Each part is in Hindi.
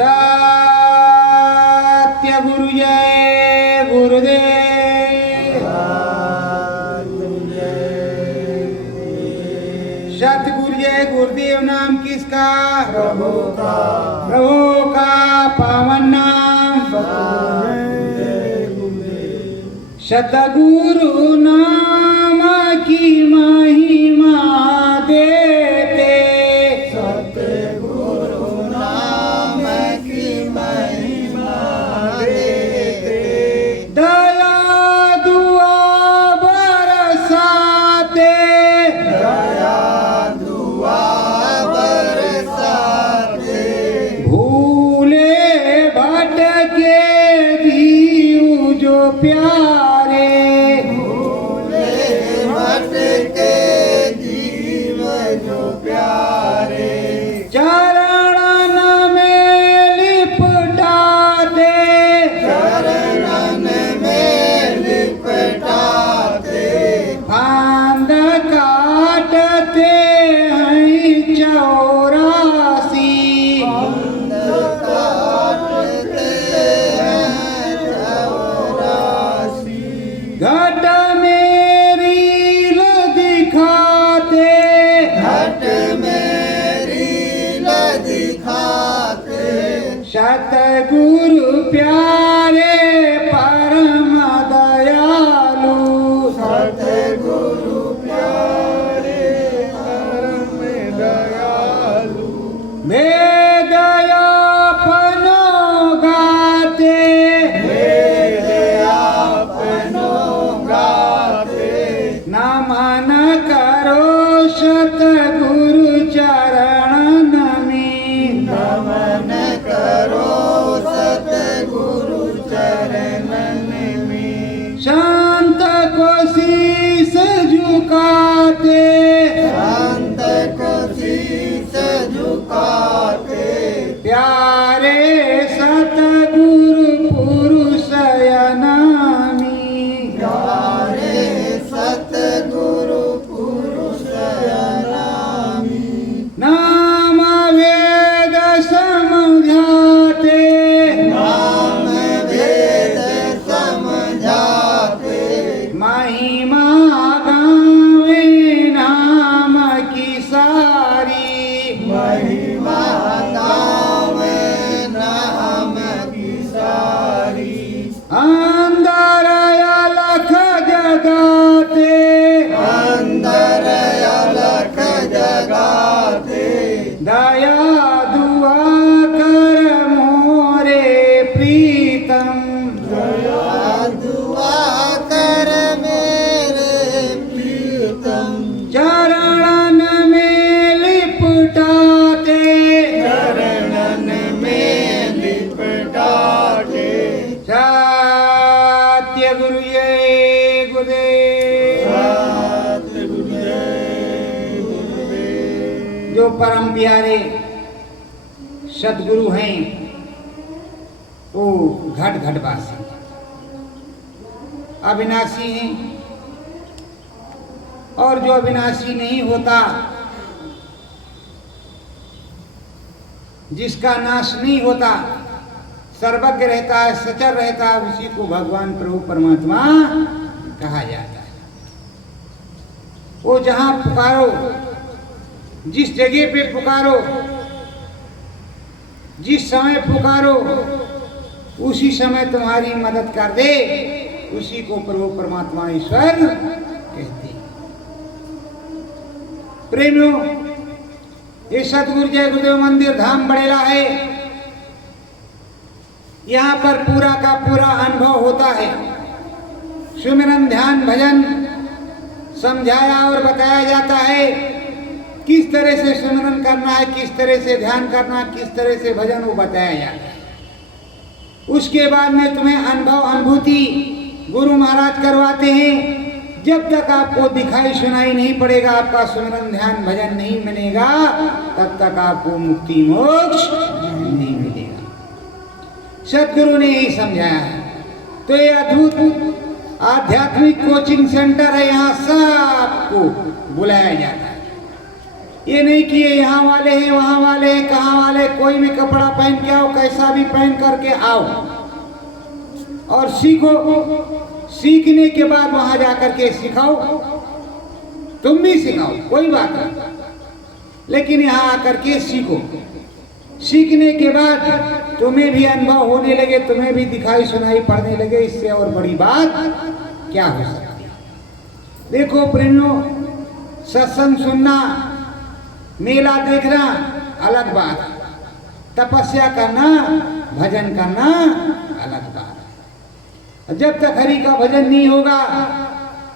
सत्य गुरु जय गुरुदेव। सतगुरु जय गुरुदेव नाम किसका? प्रभु का। प्रभु का पावन नाम सतगुरु नाम की महिमा देते। सतगुरु नाम की महिमा देते। दया दुआ बरसाते। दया दुआ बरसाते। भूले भटके जीव जो प्यारे। भूले भटके जीव जो प्यारे। चरणन में लिपटाते। चरणन में लिपटाते। फांद काटते हैं 84। अंध काटते हैं 84। घट मेरी ल दिखाते। घट मेरी ल दिखाते। सतगुरु प्यारे परम दयालु। सतगुरु प्यारे परम दयालु। वेद अपनो गाते। वेद आपनो गाते। नमन करो सतगुरु चरणन में। नमन करो सतगुरु चरणन में। शांत को शीस झुकाते। शांत को शीस झुकाते। प्यारे सतगुरु पुरुष अनामी। प्यारे सतगुरु पुरुष अनामी। नाम वेद समझाते। नाम वेद समझाते। महिमा गावे नाम की सारी। महिमा गावे नाम की सारी। अंदर अलख जगाते। अंदर अलख जगाते। दया दुआ कर मोरे प्रीतम। दया दुआ कर मेरे प्रीतम। चरणन में लिपटाते। चरणन में लिपटाते। सत्य गुरु जय गुरुदेव। सतगुरु जय गुरुदेव। जो परम प्यारे सदगुरु हैं वो घट घटवासी अविनाशी हैं। और जो अविनाशी नहीं होता, जिसका नाश नहीं होता, सर्वज्ञ रहता है, सचर रहता है, उसी को भगवान प्रभु परमात्मा कहा जाता है। वो जहां पुकारो, जिस जगह पे पुकारो, जिस समय पुकारो, उसी समय तुम्हारी मदद कर दे, उसी को प्रभु परमात्मा ईश्वर कहते हैं। प्रेमियों, ये सतगुरु जय गुरुदेव मंदिर धाम बड़ेला है। यहाँ पर पूरा का पूरा अनुभव होता है। सुमिरन ध्यान भजन समझाया और बताया जाता है। किस तरह से सुमिरन करना है, किस तरह से ध्यान करना, किस तरह से भजन, वो बताया जाता है। उसके बाद में तुम्हें अनुभव अनुभूति गुरु महाराज करवाते हैं। जब तक आपको दिखाई सुनाई नहीं पड़ेगा, आपका सुमिरन ध्यान भजन नहीं मिलेगा, तब तक आपको मुक्ति मोक्ष नहीं मिलेगा। सतगुरु ने यही समझाया है। तो ये अद्भुत आध्यात्मिक कोचिंग सेंटर है। यहाँ सबको बुलाया जाता है। ये नहीं कि ये यहाँ वाले हैं वहाँ वाले हैं कहाँ वाले, कोई भी कपड़ा पहन के आओ, कैसा भी पहन करके आओ और सीखो। सीखने के बाद वहां जाकर के सिखाओ, तुम भी सिखाओ, कोई बात नहीं, लेकिन यहाँ आकर के सीखो। सीखने के बाद तुम्हें भी अनुभव होने लगे, तुम्हें भी दिखाई सुनाई पड़ने लगे, इससे और बड़ी बात क्या हो सकती है। देखो प्रेमियों, सत्संग सुनना, मेला देखना अलग बात है, तपस्या करना, भजन करना अलग बात है। जब तक हरि का भजन नहीं होगा,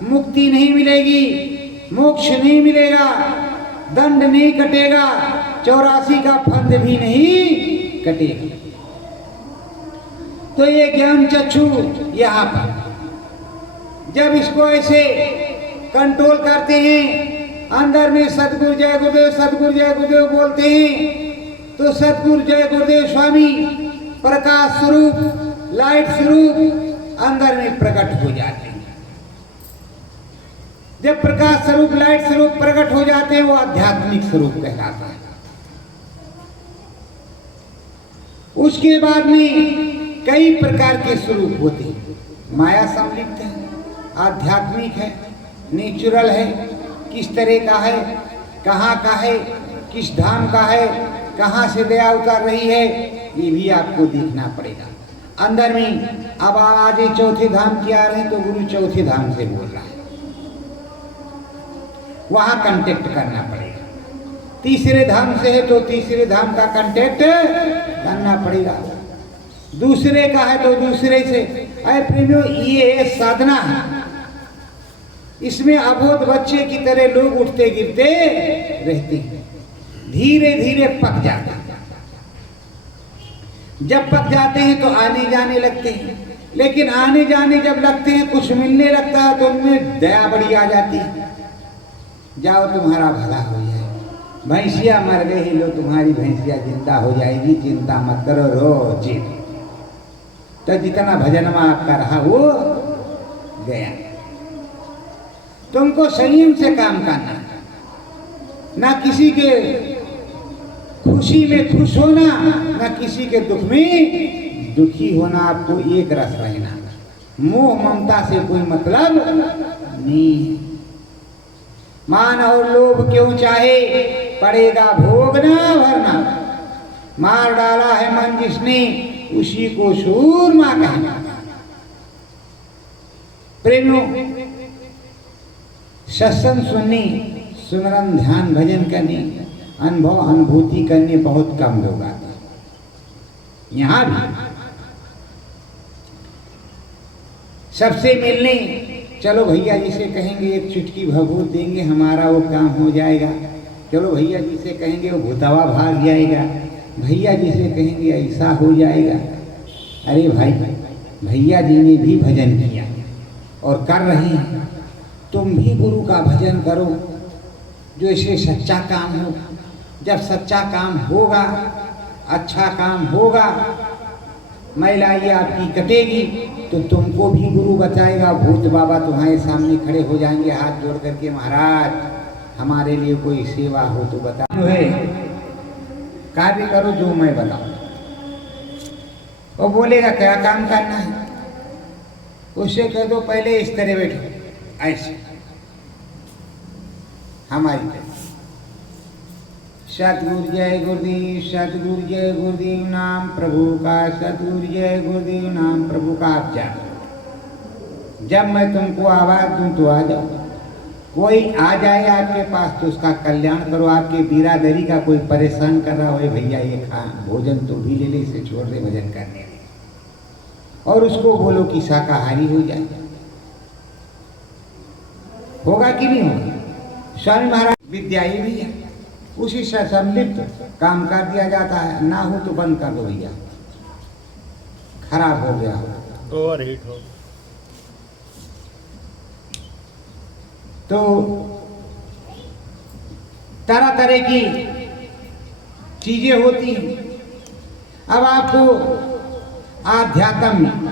मुक्ति नहीं मिलेगी, मोक्ष नहीं मिलेगा, दंड नहीं कटेगा, 84 का फंद भी नहीं कटेगा। तो ये ज्ञान चक्षु यहाँ पर जब इसको ऐसे कंट्रोल करते हैं, अंदर में सतगुरु जय गुरुदेव, सतगुरु जय गुरुदेव बोलते हैं, तो सतगुरु जय गुरुदेव स्वामी प्रकाश स्वरूप, लाइट स्वरूप अंदर में प्रकट हो जाते हैं। जब प्रकाश स्वरूप, लाइट स्वरूप प्रकट हो जाते हैं, वो आध्यात्मिक स्वरूप कहलाता है। उसके बाद में कई प्रकार के स्वरूप होते हैं। माया सम्मिलित है, आध्यात्मिक है, नेचुरल है, किस तरह का है, कहाँ का है, किस धाम का है, कहाँ से दया उतर रही है, ये भी आपको देखना पड़ेगा। अंदर में अब आज चौथे धाम की आ रहे हैं, तो गुरु चौथे धाम से बोल रहा है, वहां कांटेक्ट करना पड़ेगा। तीसरे धाम से है तो तीसरे धाम का कांटेक्ट करना पड़ेगा। दूसरे का है तो दूसरे से। अरे प्रेमियों, ये साधना है, इसमें अबोध बच्चे की तरह लोग उठते गिरते रहते हैं, धीरे धीरे पक जाते हैं। जब पक जाते हैं तो आने जाने लगते हैं, लेकिन आने जाने जब लगते हैं, कुछ मिलने लगता है तो उनमें दया बड़ी आ जाती है। जाओ तुम्हारा भला हो जाए, भैंसिया मर गई, लो तुम्हारी भैंसिया जिंदा हो जाएगी, चिंता मत करो, रो जी। तो जितना भजन में आपका रहा वो गया। तुमको संयम से काम करना है, ना किसी के खुशी में खुश होना, ना किसी के दुख में दुखी होना। आपको एक रस रहना, मोह ममता से कोई मतलब नहीं है। मान और लोभ क्यों चाहे, पड़ेगा भोगना भरना। मार डाला है मन जिसने, उसी को सूरमा कहना। प्रेमियों, सत्संग सुनने, सुमरन ध्यान भजन करने, अनुभव अनुभूति करने बहुत कम लोग आते हैं। यहाँ भी सबसे मिलने, चलो भैया जी से कहेंगे एक चुटकी भभूत देंगे, हमारा वो काम हो जाएगा। चलो भैया जी से कहेंगे वो भूतवा भाग जाएगा। भैया जी से कहेंगे ऐसा हो जाएगा। अरे भाई, भैया जी ने भी भजन किया और कर रहे हैं, तुम भी गुरु का भजन करो, जो इसे सच्चा काम हो। जब सच्चा काम होगा, अच्छा काम होगा, महिलाई आपकी कटेगी, तो तुमको भी गुरु बचाएगा। भूत बाबा तुम्हारे सामने खड़े हो जाएंगे हाथ जोड़ करके, महाराज हमारे लिए कोई सेवा हो तो बता। जो है कार्य करो जो मैं बताऊं। वो बोलेगा क्या काम करना है, उससे कह दो पहले इस तरह बैठो, ऐसे हमारी तरह। सतगुरु जय गुरुदेव, सतगुरु जय गुरुदेव नाम प्रभु का, सतगुरु जय गुरुदेव नाम प्रभु का। आप जाओ, जब मैं तुमको आवाज दूं तो आ जाओ। कोई आ जाए आपके पास तो उसका कल्याण करो। आपके बिरादरी का कोई परेशान कर रहा हो, भैया ये खा भोजन तो भी ले ले, इसे छोड़ दे भजन करने में, और उसको बोलो कि शाकाहारी हो जाए। होगा कि नहीं होगा? स्वामी महाराज विद्या ये भी है, उसी से संलिप्त काम कर दिया जाता है। ना हो तो बंद कर दो भैया, खराब हो गया हो, ओवरहीट हो। तो तरह तरह की चीजें होती हैं। अब आपको आध्यात्म में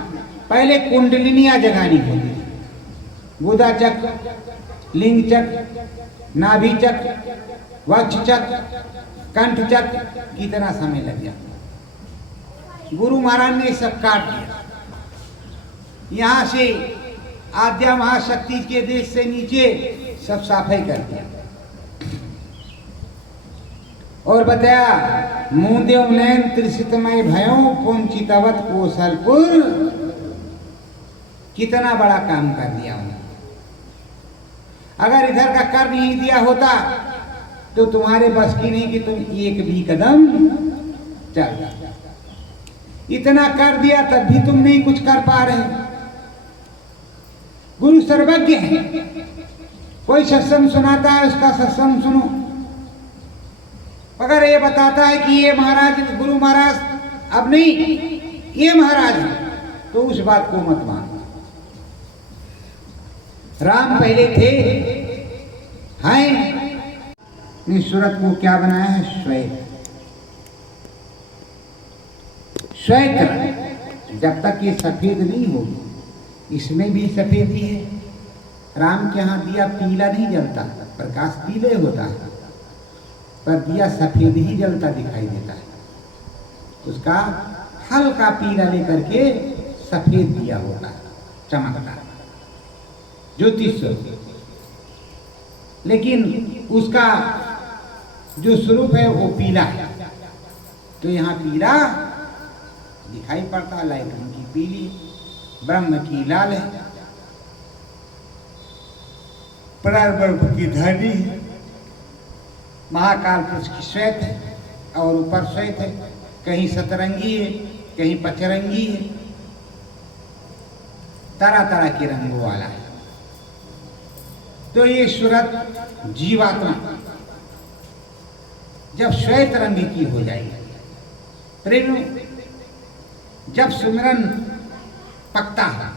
पहले कुंडलिनियां जगानी होती थी, बुधा चक्र, लिंग चक्र, नाभिचक, वक्षचक, कंठचक कितना समय लग गया। गुरु महाराज ने सब काट दिया। यहाँ से आद्या महाशक्ति के देश से नीचे सब सफाई कर दिया और बताया मुंदेव नैन त्रिशितमय भयो कुंचितवत कौशलपुर। कितना बड़ा काम कर दिया उन्होंने। अगर इधर का कर नहीं दिया होता तो तुम्हारे बस की नहीं कि तुम एक भी कदम चल जाते। इतना कर दिया तब भी तुम नहीं कुछ कर पा रहे। गुरु सर्वज्ञ है। कोई सत्संग सुनाता है उसका सत्संग सुनो। अगर ये बताता है कि ये महाराज गुरु महाराज अब नहीं ये महाराज है तो उस बात को मत मानो। राम पहले थे हैं। इस सूरत को क्या बनाया है? श्वेत। श्वेत जब तक ये सफेद नहीं होगी, इसमें भी सफेदी है। राम के यहाँ दिया पीला नहीं जलता, प्रकाश पीले होता है, पर दिया सफेद ही जलता दिखाई देता है। उसका हल्का पीला लेकर के सफेद दिया होता है, चमकता है, ज्योतिष। लेकिन उसका जो स्वरूप है वो पीला है। तो यहाँ पीला दिखाई पड़ता है। लाइटों की पीली, ब्रह्म की लाल है, प्रारब्ध की धरनी है, महाकाल पुरुष की श्वेत है और ऊपर श्वेत है। कहीं सतरंगी है, कहीं पचरंगी है, तरह तरह के रंगों वाला है। तो ये सूरत जीवात्मा जब श्वेत रंग की हो जाएगी, प्रेम जब सुमिरन पकता है,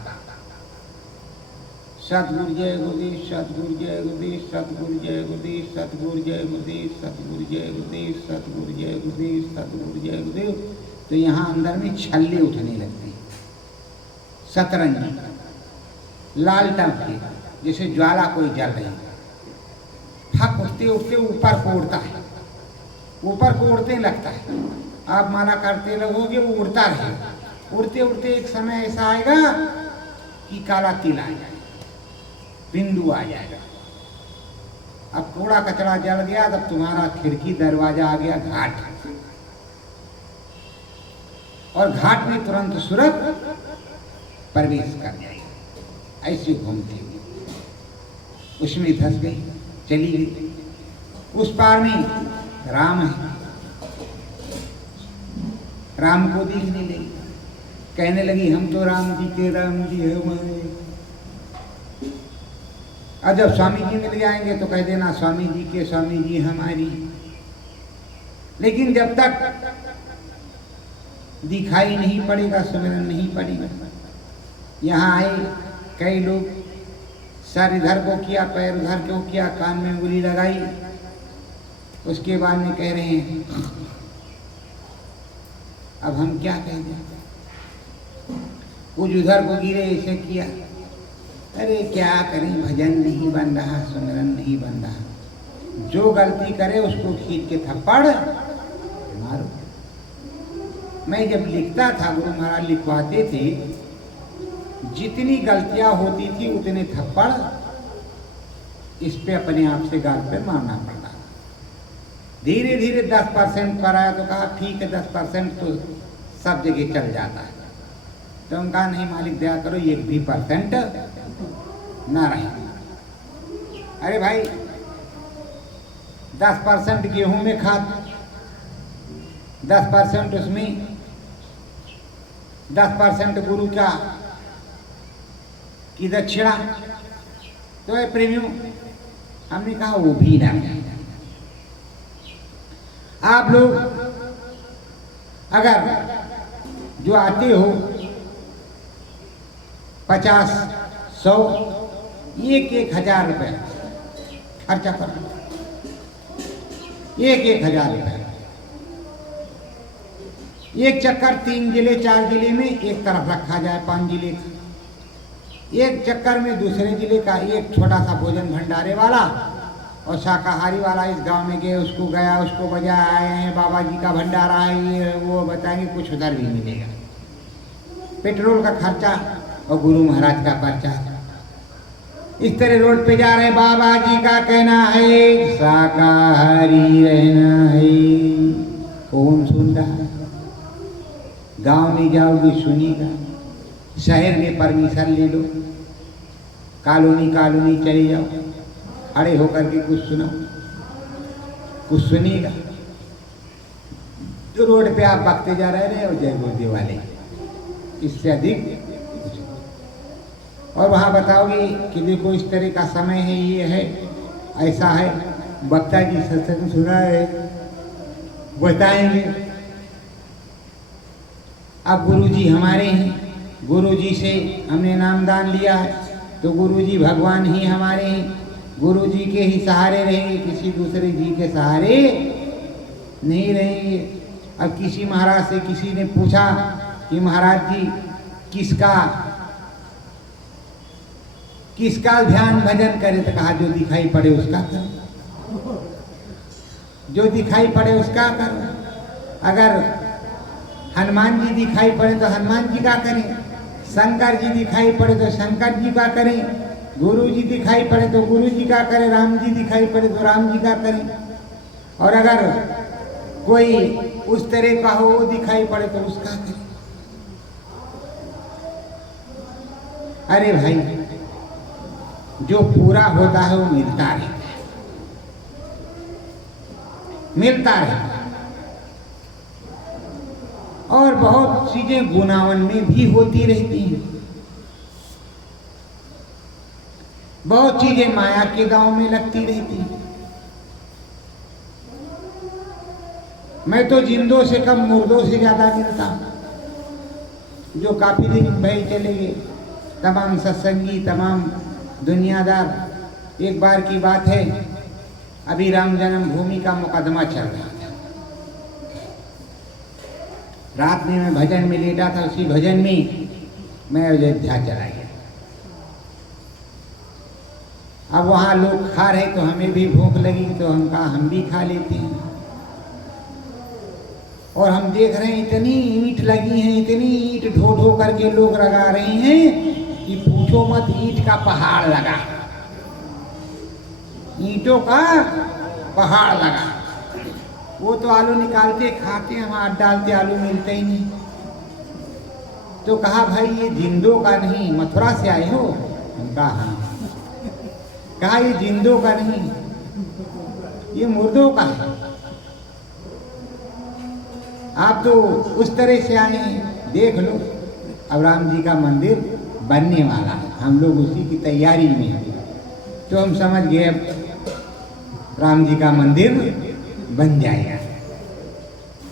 सतगुरु जय गुरुदेव, सतगुरु जय गुरुदेव, सतगुरु जय गुरुदेव, सतगुरु जय गुरुदेव, सतगुरु जय गुरुदेव, सतगुरु जय गुरुदेव, सतगुरु जय गुरुदेव, तो यहाँ अंदर में छल्ले उठने लगते हैं। सतरंगी लाल टंक के जैसे ज्वाला कोई जल रही है, फक उठते उठते ऊपर को उड़ता है, ऊपर को उड़ते लगता है। आप माला करते लगोगे वो उड़ता रहेगा। उड़ते उड़ते एक समय ऐसा आएगा कि काला तिल आ जाएगा, बिंदु आ जाएगा। अब कूड़ा कचरा जल गया, तब तुम्हारा खिड़की दरवाजा आ गया घाट, और घाट में तुरंत सूरत प्रवेश कर जाएगी। ऐसी घूमती हुई उसमें धंस गई, चली गई। उस पार में राम है, राम को देखने लगी, कहने लगी हम तो राम जी के राम जी है हमारे। और जब स्वामी जी मिल जाएंगे तो कह देना स्वामी जी के स्वामी जी हमारी। लेकिन जब तक दिखाई नहीं पड़ेगा, सुमिरन नहीं पड़ेगा। यहाँ आए कई लोग, सर इधर को किया, पैर उधर को किया, कान में उंगली लगाई, उसके बाद में कह रहे हैं अब हम क्या कह दें। कुछ उधर को गिरे, ऐसे किया। अरे क्या करें, भजन नहीं बन रहा, सुमिरन नहीं बन रहा। जो गलती करे उसको खींच के थप्पड़ मारो। मैं जब लिखता था, गुरु महाराज लिखवाते थे, जितनी गलतियां होती थी उतने थप्पड़ इस पे अपने आप से गाल पे मारना पड़ता। धीरे धीरे 10% पर आया तो कहा ठीक है 10% तो सब जगह चल जाता है। तो उनका नहीं मालिक दया करो 1% ना रहे। अरे भाई 10% गेहूं में खाद, 10% उसमें, 10% गुरु का की दक्षिणा, तो है प्रेमियों। हमने कहा वो भी ना। आप लोग अगर जो आते हो 50, 100, 1,000 रुपए खर्चा करो, 1,000 रुपए। एक चक्कर 3 जिले 4 जिले में एक तरफ रखा जाए, 5 जिले का। एक चक्कर में दूसरे जिले का एक छोटा सा भोजन भंडारे वाला और शाकाहारी वाला इस गांव में गए, उसको गया, उसको बजा आए हैं, बाबा जी का भंडारा है, ये वो बताएंगे, कुछ उधर भी मिलेगा। पेट्रोल का खर्चा और गुरु महाराज का पर्चा। इस तरह रोड पे जा रहे हैं। बाबा जी का कहना है शाकाहारी रहना है। कौन सुन रहा है? गांव में जाओगे सुनिएगा, शहर में परमिशन ले लो, कॉलोनी कॉलोनी चले जाओ, खड़े होकर के कुछ सुनो, कुछ सुनिएगा। तो रोड पे आप बकते जा रहे हो जय गुरुदेव वाले, इससे अधिक और वहाँ बताओगे कि देखो इस तरह का समय है, ये है, ऐसा है। वक्ता जी सत्संग सुना है, बताएंगे। अब गुरुजी हमारे हैं, गुरुजी से हमने नामदान लिया है, तो गुरुजी भगवान ही हमारे हैं, गुरुजी के ही सहारे रहेंगे, किसी दूसरे जी के सहारे नहीं रहेंगे। अब किसी महाराज से किसी ने पूछा कि महाराज जी किसका ध्यान भजन करे, तो कहा जो दिखाई पड़े उसका करो, जो दिखाई पड़े उसका करो। अगर हनुमान जी दिखाई पड़े तो हनुमान जी का करें, शंकर जी दिखाई पड़े तो शंकर जी का करें, गुरु जी दिखाई पड़े तो गुरु जी का करें, राम जी दिखाई पड़े तो राम जी का करें। और अगर कोई उस तरह का हो, वो दिखाई पड़े तो उसका करें। अरे भाई, जो पूरा होता है वो मिलता रहता है, मिलता रहता है। और बहुत चीजें गुनावन में भी होती रहती हैं, बहुत चीजें माया के दांव में लगती रहती हैं। मैं तो जिंदों से कम मुर्दों से ज्यादा मिलता हूं, जो काफी दिन भाई चले गए, तमाम सत्संगी, तमाम दुनियादार। एक बार की बात है, अभी राम जन्मभूमि का मुकदमा चल रहा था। रात में मैं भजन में लेटा था, उसी भजन में मैं अयोध्या चला गया। अब वहाँ लोग खा रहे तो हमें भी भूख लगी, तो हम कहा हम भी खा लेते हैं। और हम देख रहे हैं इतनी ईंट लगी हैं, इतनी ईंट ढो ढो करके लोग लगा रहे हैं कि पूछो मत, ईंट का पहाड़ लगा, ईंटों का पहाड़ लगा। वो तो आलू निकालते खाते, हम हाथ डालते आलू मिलते ही नहीं। तो कहा भाई ये जिंदों का नहीं, मथुरा से आए हो? हम कहा हाँ। कहा ये जिंदों का नहीं, ये मुर्दों का है। आप तो उस तरह से आए हैं, देख लो। अब राम जी का मंदिर बनने वाला है, हम लोग उसी की तैयारी में हैं। तो हम समझ गए अब राम जी का मंदिर बन जाएगा।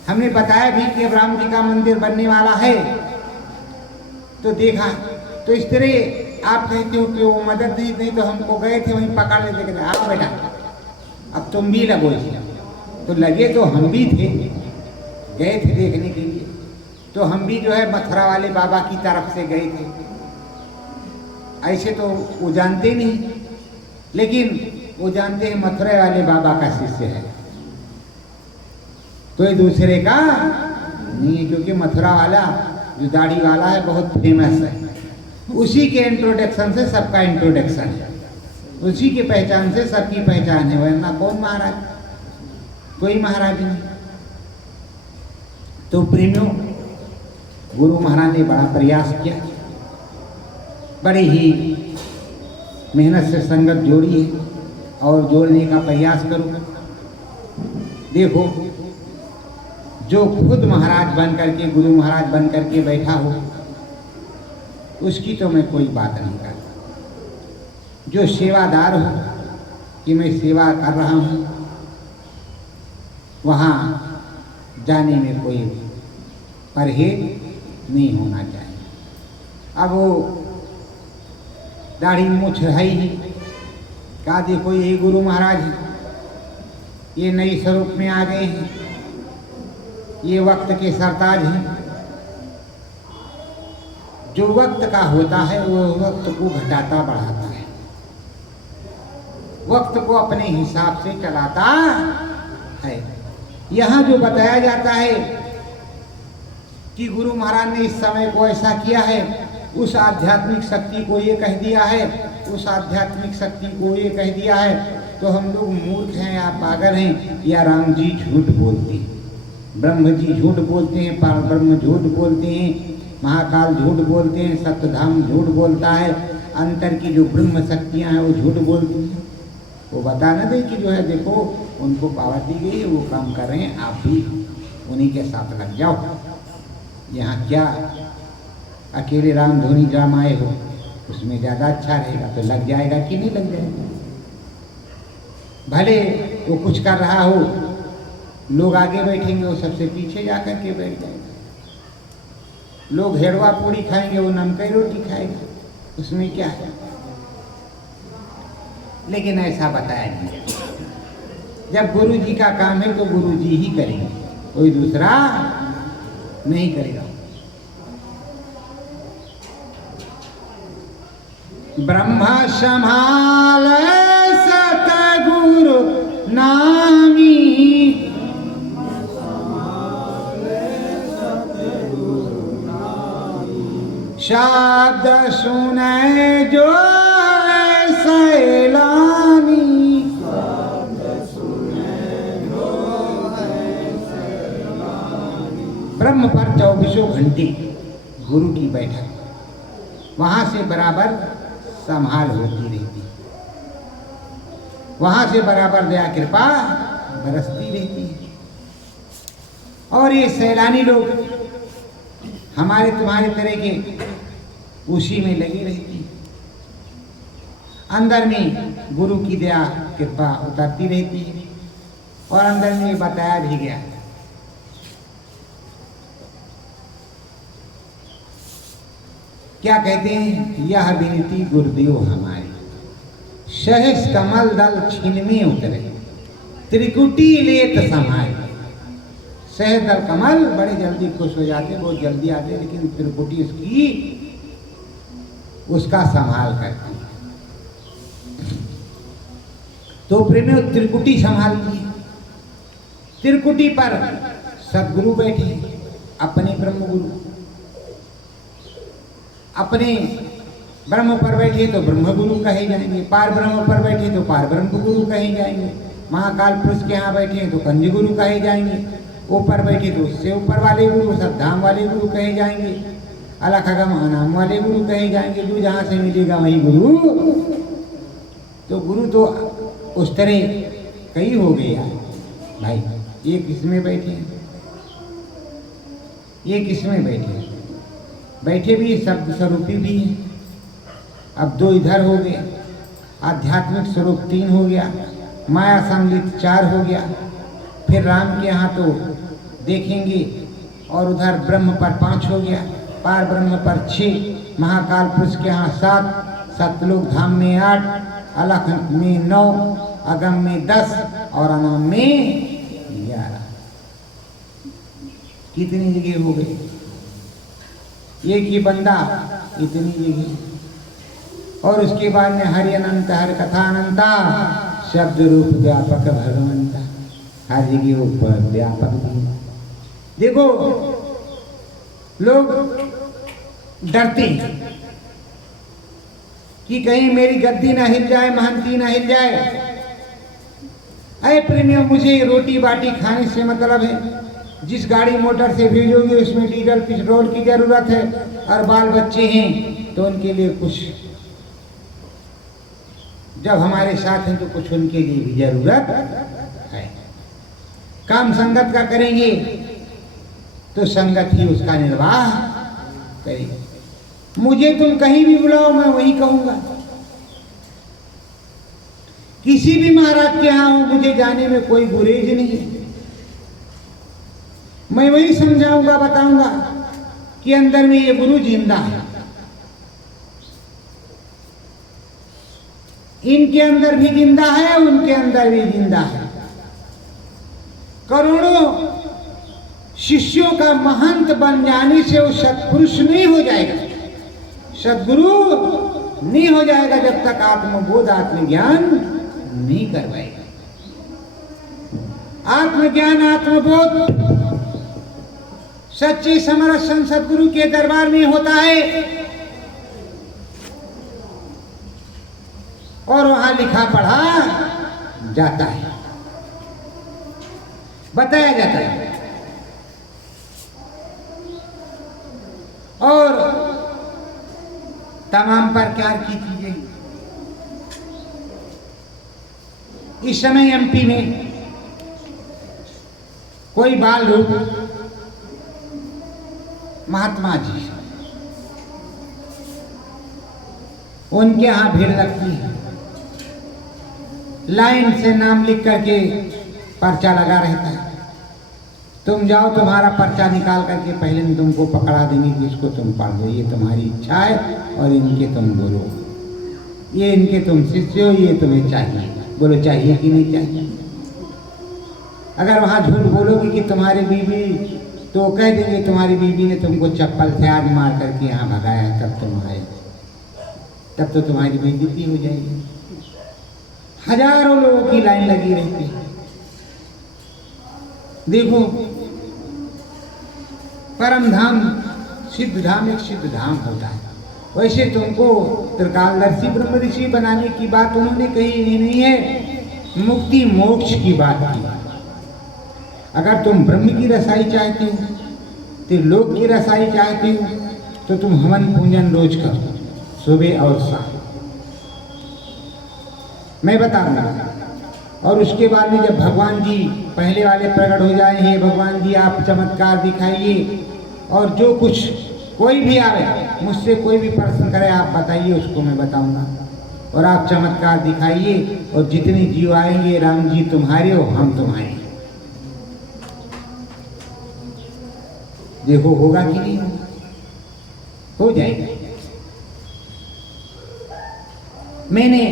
हमने बताया भी कि अब राम जी का मंदिर बनने वाला है। तो देखा, तो इस तरह आप कहते हो कि वो मदद नहीं तो हमको गए थे वहीं पकड़ लेते, कहते आओ बेटा अब तुम भी लगो इसमें। तो लगे तो हम भी थे, गए थे देखने के लिए। तो हम भी जो है मथुरा वाले बाबा की तरफ से गए थे। ऐसे तो वो जानते नहीं, लेकिन वो जानते हैं मथुरा वाले बाबा का शिष्य है, तो ये दूसरे का नहीं है। क्योंकि मथुरा वाला जो दाढ़ी वाला है बहुत फेमस है, उसी के इंट्रोडक्शन से सबका इंट्रोडक्शन है, उसी के पहचान से सबकी पहचान है। वरना कौन महाराज? कोई महाराज नहीं। तो प्रेमियों, गुरु महाराज ने बड़ा प्रयास किया, बड़े ही मेहनत से संगत जोड़ी है और जोड़ने का प्रयास करूँगा। देखो, जो खुद महाराज बन करके, गुरु महाराज बन करके बैठा हो, उसकी तो मैं कोई बात नहीं करता। जो सेवादार हो कि मैं सेवा कर रहा हूँ, वहाँ जाने में कोई परहेज नहीं होना चाहिए। अब वो दाढ़ी मूछ है ही, कहा देखो यही गुरु महाराज है, ये नई स्वरूप में आ गए हैं, ये वक्त के सरताज हैं। जो वक्त का होता है वो वक्त को घटाता बढ़ाता है। वक्त को अपने हिसाब से चलाता है। यहाँ जो बताया जाता है कि गुरु महाराज ने इस समय को ऐसा किया है, उस आध्यात्मिक शक्ति को ये कह दिया है, उस आध्यात्मिक शक्ति को ये कह दिया है, तो हम लोग मूर्ख हैं या पागल हैं या राम जी झूठ बोलते हैं, ब्रह्म जी झूठ बोलते हैं, पार ब्रह्म झूठ बोलते हैं, महाकाल झूठ बोलते हैं, सप्तधाम झूठ बोलता है, अंतर की जो ब्रह्म शक्तियाँ हैं वो झूठ बोलती हैं। वो बता न दे कि जो है देखो उनको पावर दी गई है, वो काम कर रहे हैं, आप भी उन्हीं के साथ लग जाओ। यहाँ क्या अकेले राम धोनी राम आए हो, उसमें ज़्यादा अच्छा रहेगा, तो लग जाएगा कि नहीं लग जाएगा। भले वो कुछ कर रहा हो, लोग आगे बैठेंगे, वो सबसे पीछे जा कर के बैठ जाएगा। लोग हेड़वा पूड़ी खाएंगे, वो नमकई रोटी खाएगा, उसमें क्या है। लेकिन ऐसा बताया नहीं। जब गुरु जी का काम है तो गुरु जी ही करेंगे, कोई दूसरा नहीं करेगा। ब्रह्मा संभाल सतगुरु नामी, शब्द सुने जो सैलानी, ब्रह्म पर 24 घंटे गुरु की बैठक, वहां से बराबर संभाल होती रहती, वहां से बराबर दया कृपा बरसती रहती है। और ये सैलानी लोग हमारे तुम्हारे तरह के उसी में लगी रहती है। अंदर में गुरु की दया कृपा उतरती रहती है। और अंदर में बताया भी गया, क्या कहते हैं, यह विनती गुरुदेव हमारी, सहस कमल दल छिन में उतरे, त्रिकुटी लेत समाये। सहस दल कमल बड़े जल्दी खुश हो जाते, बहुत जल्दी आते, लेकिन त्रिकुटी उसका संभाल करती है। तो प्रेमी त्रिकुटी संभालती है। त्रिकुटी पर सदगुरु बैठे, अपने ब्रह्म गुरु, अपने ब्रह्म पर बैठे तो ब्रह्म गुरु कहे जाएंगे, पार ब्रह्म पर बैठे तो पार ब्रह्म गुरु कहे जाएंगे, महाकाल पुरुष के यहाँ बैठे तो कंज गुरु कहे जाएंगे, ऊपर बैठे तो उससे ऊपर वाले गुरु, सद्धाम वाले गुरु कहे जाएंगे, अलख अगम अनाम वाले गुरु कहे जाएंगे। जो जहाँ से मिलेगा वही गुरु। तो गुरु तो उस तरह कई हो गया भाई। ये किसमें बैठे, ये किसमें बैठे, बैठे भी शब्द स्वरूपी भी हैं। अब 2 इधर हो गए, आध्यात्मिक स्वरूप 3 हो गया, माया सम्मिलित 4 हो गया। फिर राम के यहाँ तो देखेंगे, और उधर ब्रह्म पर 5 हो गया, पार ब्रह्म पर 6, महाकाल पुरुष के यहाँ 7, सतलोक धाम में 8, अलख में 9, अगम में 10 और अनाम में 11। कितनी जगह हो गई, एक ही बंदा इतनी जगह। और उसके बाद में हरि अनंत हर कथा अनंता, शब्द रूप व्यापक भगवंता, हर जगह ऊपर व्यापक भी। देखो लोग डरते कि कहीं मेरी गद्दी ना हिल जाए, महंती ना हिल जाए। अरे प्रेमियों, मुझे रोटी बाटी खाने से मतलब है। जिस गाड़ी मोटर से भेजोगे उसमें डीजल पेट्रोल की जरूरत है, और बाल बच्चे हैं तो उनके लिए कुछ, जब हमारे साथ हैं तो कुछ उनके लिए भी जरूरत है। काम संगत का करेंगे तो संगत ही उसका निर्वाह करेगी। मुझे तुम कहीं भी बुलाओ, मैं वही कहूंगा। किसी भी महाराज के यहाँ हूं, मुझे जाने में कोई गुरेज नहीं है। मैं वही समझाऊंगा, बताऊंगा कि अंदर में ये गुरु जिंदा है, इनके अंदर भी जिंदा है, उनके अंदर भी जिंदा है। करोड़ों शिष्यों का महंत बन जाने से वो सत्पुरुष नहीं हो जाएगा, सदगुरु नहीं हो जाएगा, जब तक आत्मबोध आत्मज्ञान नहीं करवाएगा। आत्मज्ञान आत्मबोध सच्चे समरस सदगुरु के दरबार में होता है और वहां लिखा पढ़ा जाता है, बताया जाता है। और तमाम प्रकार की चीजें इस समय एमपी में कोई बाल रूप महात्मा जी, उनके यहां भीड़ लगती है, लाइन से नाम लिख करके पर्चा लगा रहता है। तुम जाओ, तुम्हारा पर्चा निकाल करके पहले तुमको पकड़ा देंगे कि इसको तुम पढ़ दो, ये तुम्हारी इच्छा है और इनके तुम बोलो, ये इनके तुम शिष्य हो, ये तुम्हें चाहिए, बोलो चाहिए कि नहीं चाहिए। अगर वहां झूठ बोलोगे कि तुम्हारी बीवी, तो कह देंगे तुम्हारी बीवी ने तुमको चप्पल से आज मार करके यहाँ भगाया, तब तुम आए, तब तो तुम्हारी बेइज्जती हो जाएगी। हजारों लोगों की लाइन लगी रहती है। देखो, परम धाम सिद्ध धाम एक सिद्ध धाम होता है। वैसे तुमको त्रिकालदर्शी ब्रह्म ऋषि बनाने की बात उन्होंने कही ये नहीं है, मुक्ति मोक्ष की बात की। अगर तुम ब्रह्म की रसाई चाहते हो, त्रिलोक की रसाई चाहते हो, तो तुम हवन पूजन रोज करो, सुबह और शाम। मैं बताऊंगा। और उसके बाद में जब भगवान जी पहले वाले प्रकट हो जाए, हे भगवान जी आप चमत्कार दिखाइए, और जो कुछ कोई भी आवे मुझसे कोई भी प्रश्न करे आप बताइए, उसको मैं बताऊंगा। और आप चमत्कार दिखाइए, और जितने जीव आएंगे राम जी तुम्हारे हो, हम तुम्हारे। देखो होगा कि नहीं, हो जाएगा। मैंने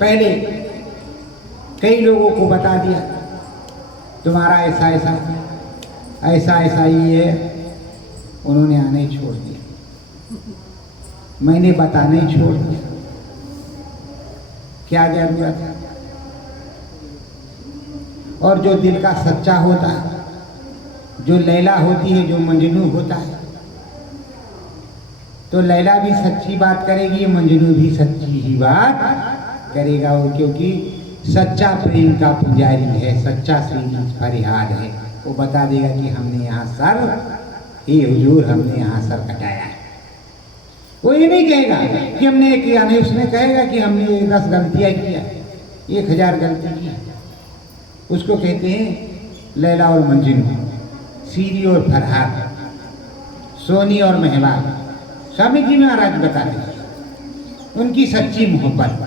पहले कई लोगों को बता दिया तुम्हारा ऐसा ऐसा ऐसा ऐसा ही है, उन्होंने आने छोड़ दिया, मैंने बताने छोड़ दिया। क्या जरूरत है? और जो दिल का सच्चा होता है, जो लैला होती है, जो मंजनू होता है, तो लैला भी सच्ची बात करेगी, मंजनू भी सच्ची ही बात करेगा। वो क्योंकि सच्चा प्रेम का पुजारी है, सच्चा श्री फरियाद है, वो बता देगा कि हमने यहाँ सर, हे हुजूर हमने यहाँ सर कटाया है। वो ये नहीं कहेगा कि हमने किया नहीं, उसने कहेगा कि हमने 10 गलतियाँ किया, 1000 गलती की। उसको कहते हैं लैला और मंजनू, सीरी और फरहाद, सोनी और महबूब। स्वामी जी महाराज बताते हैं उनकी सच्ची मोहब्बत।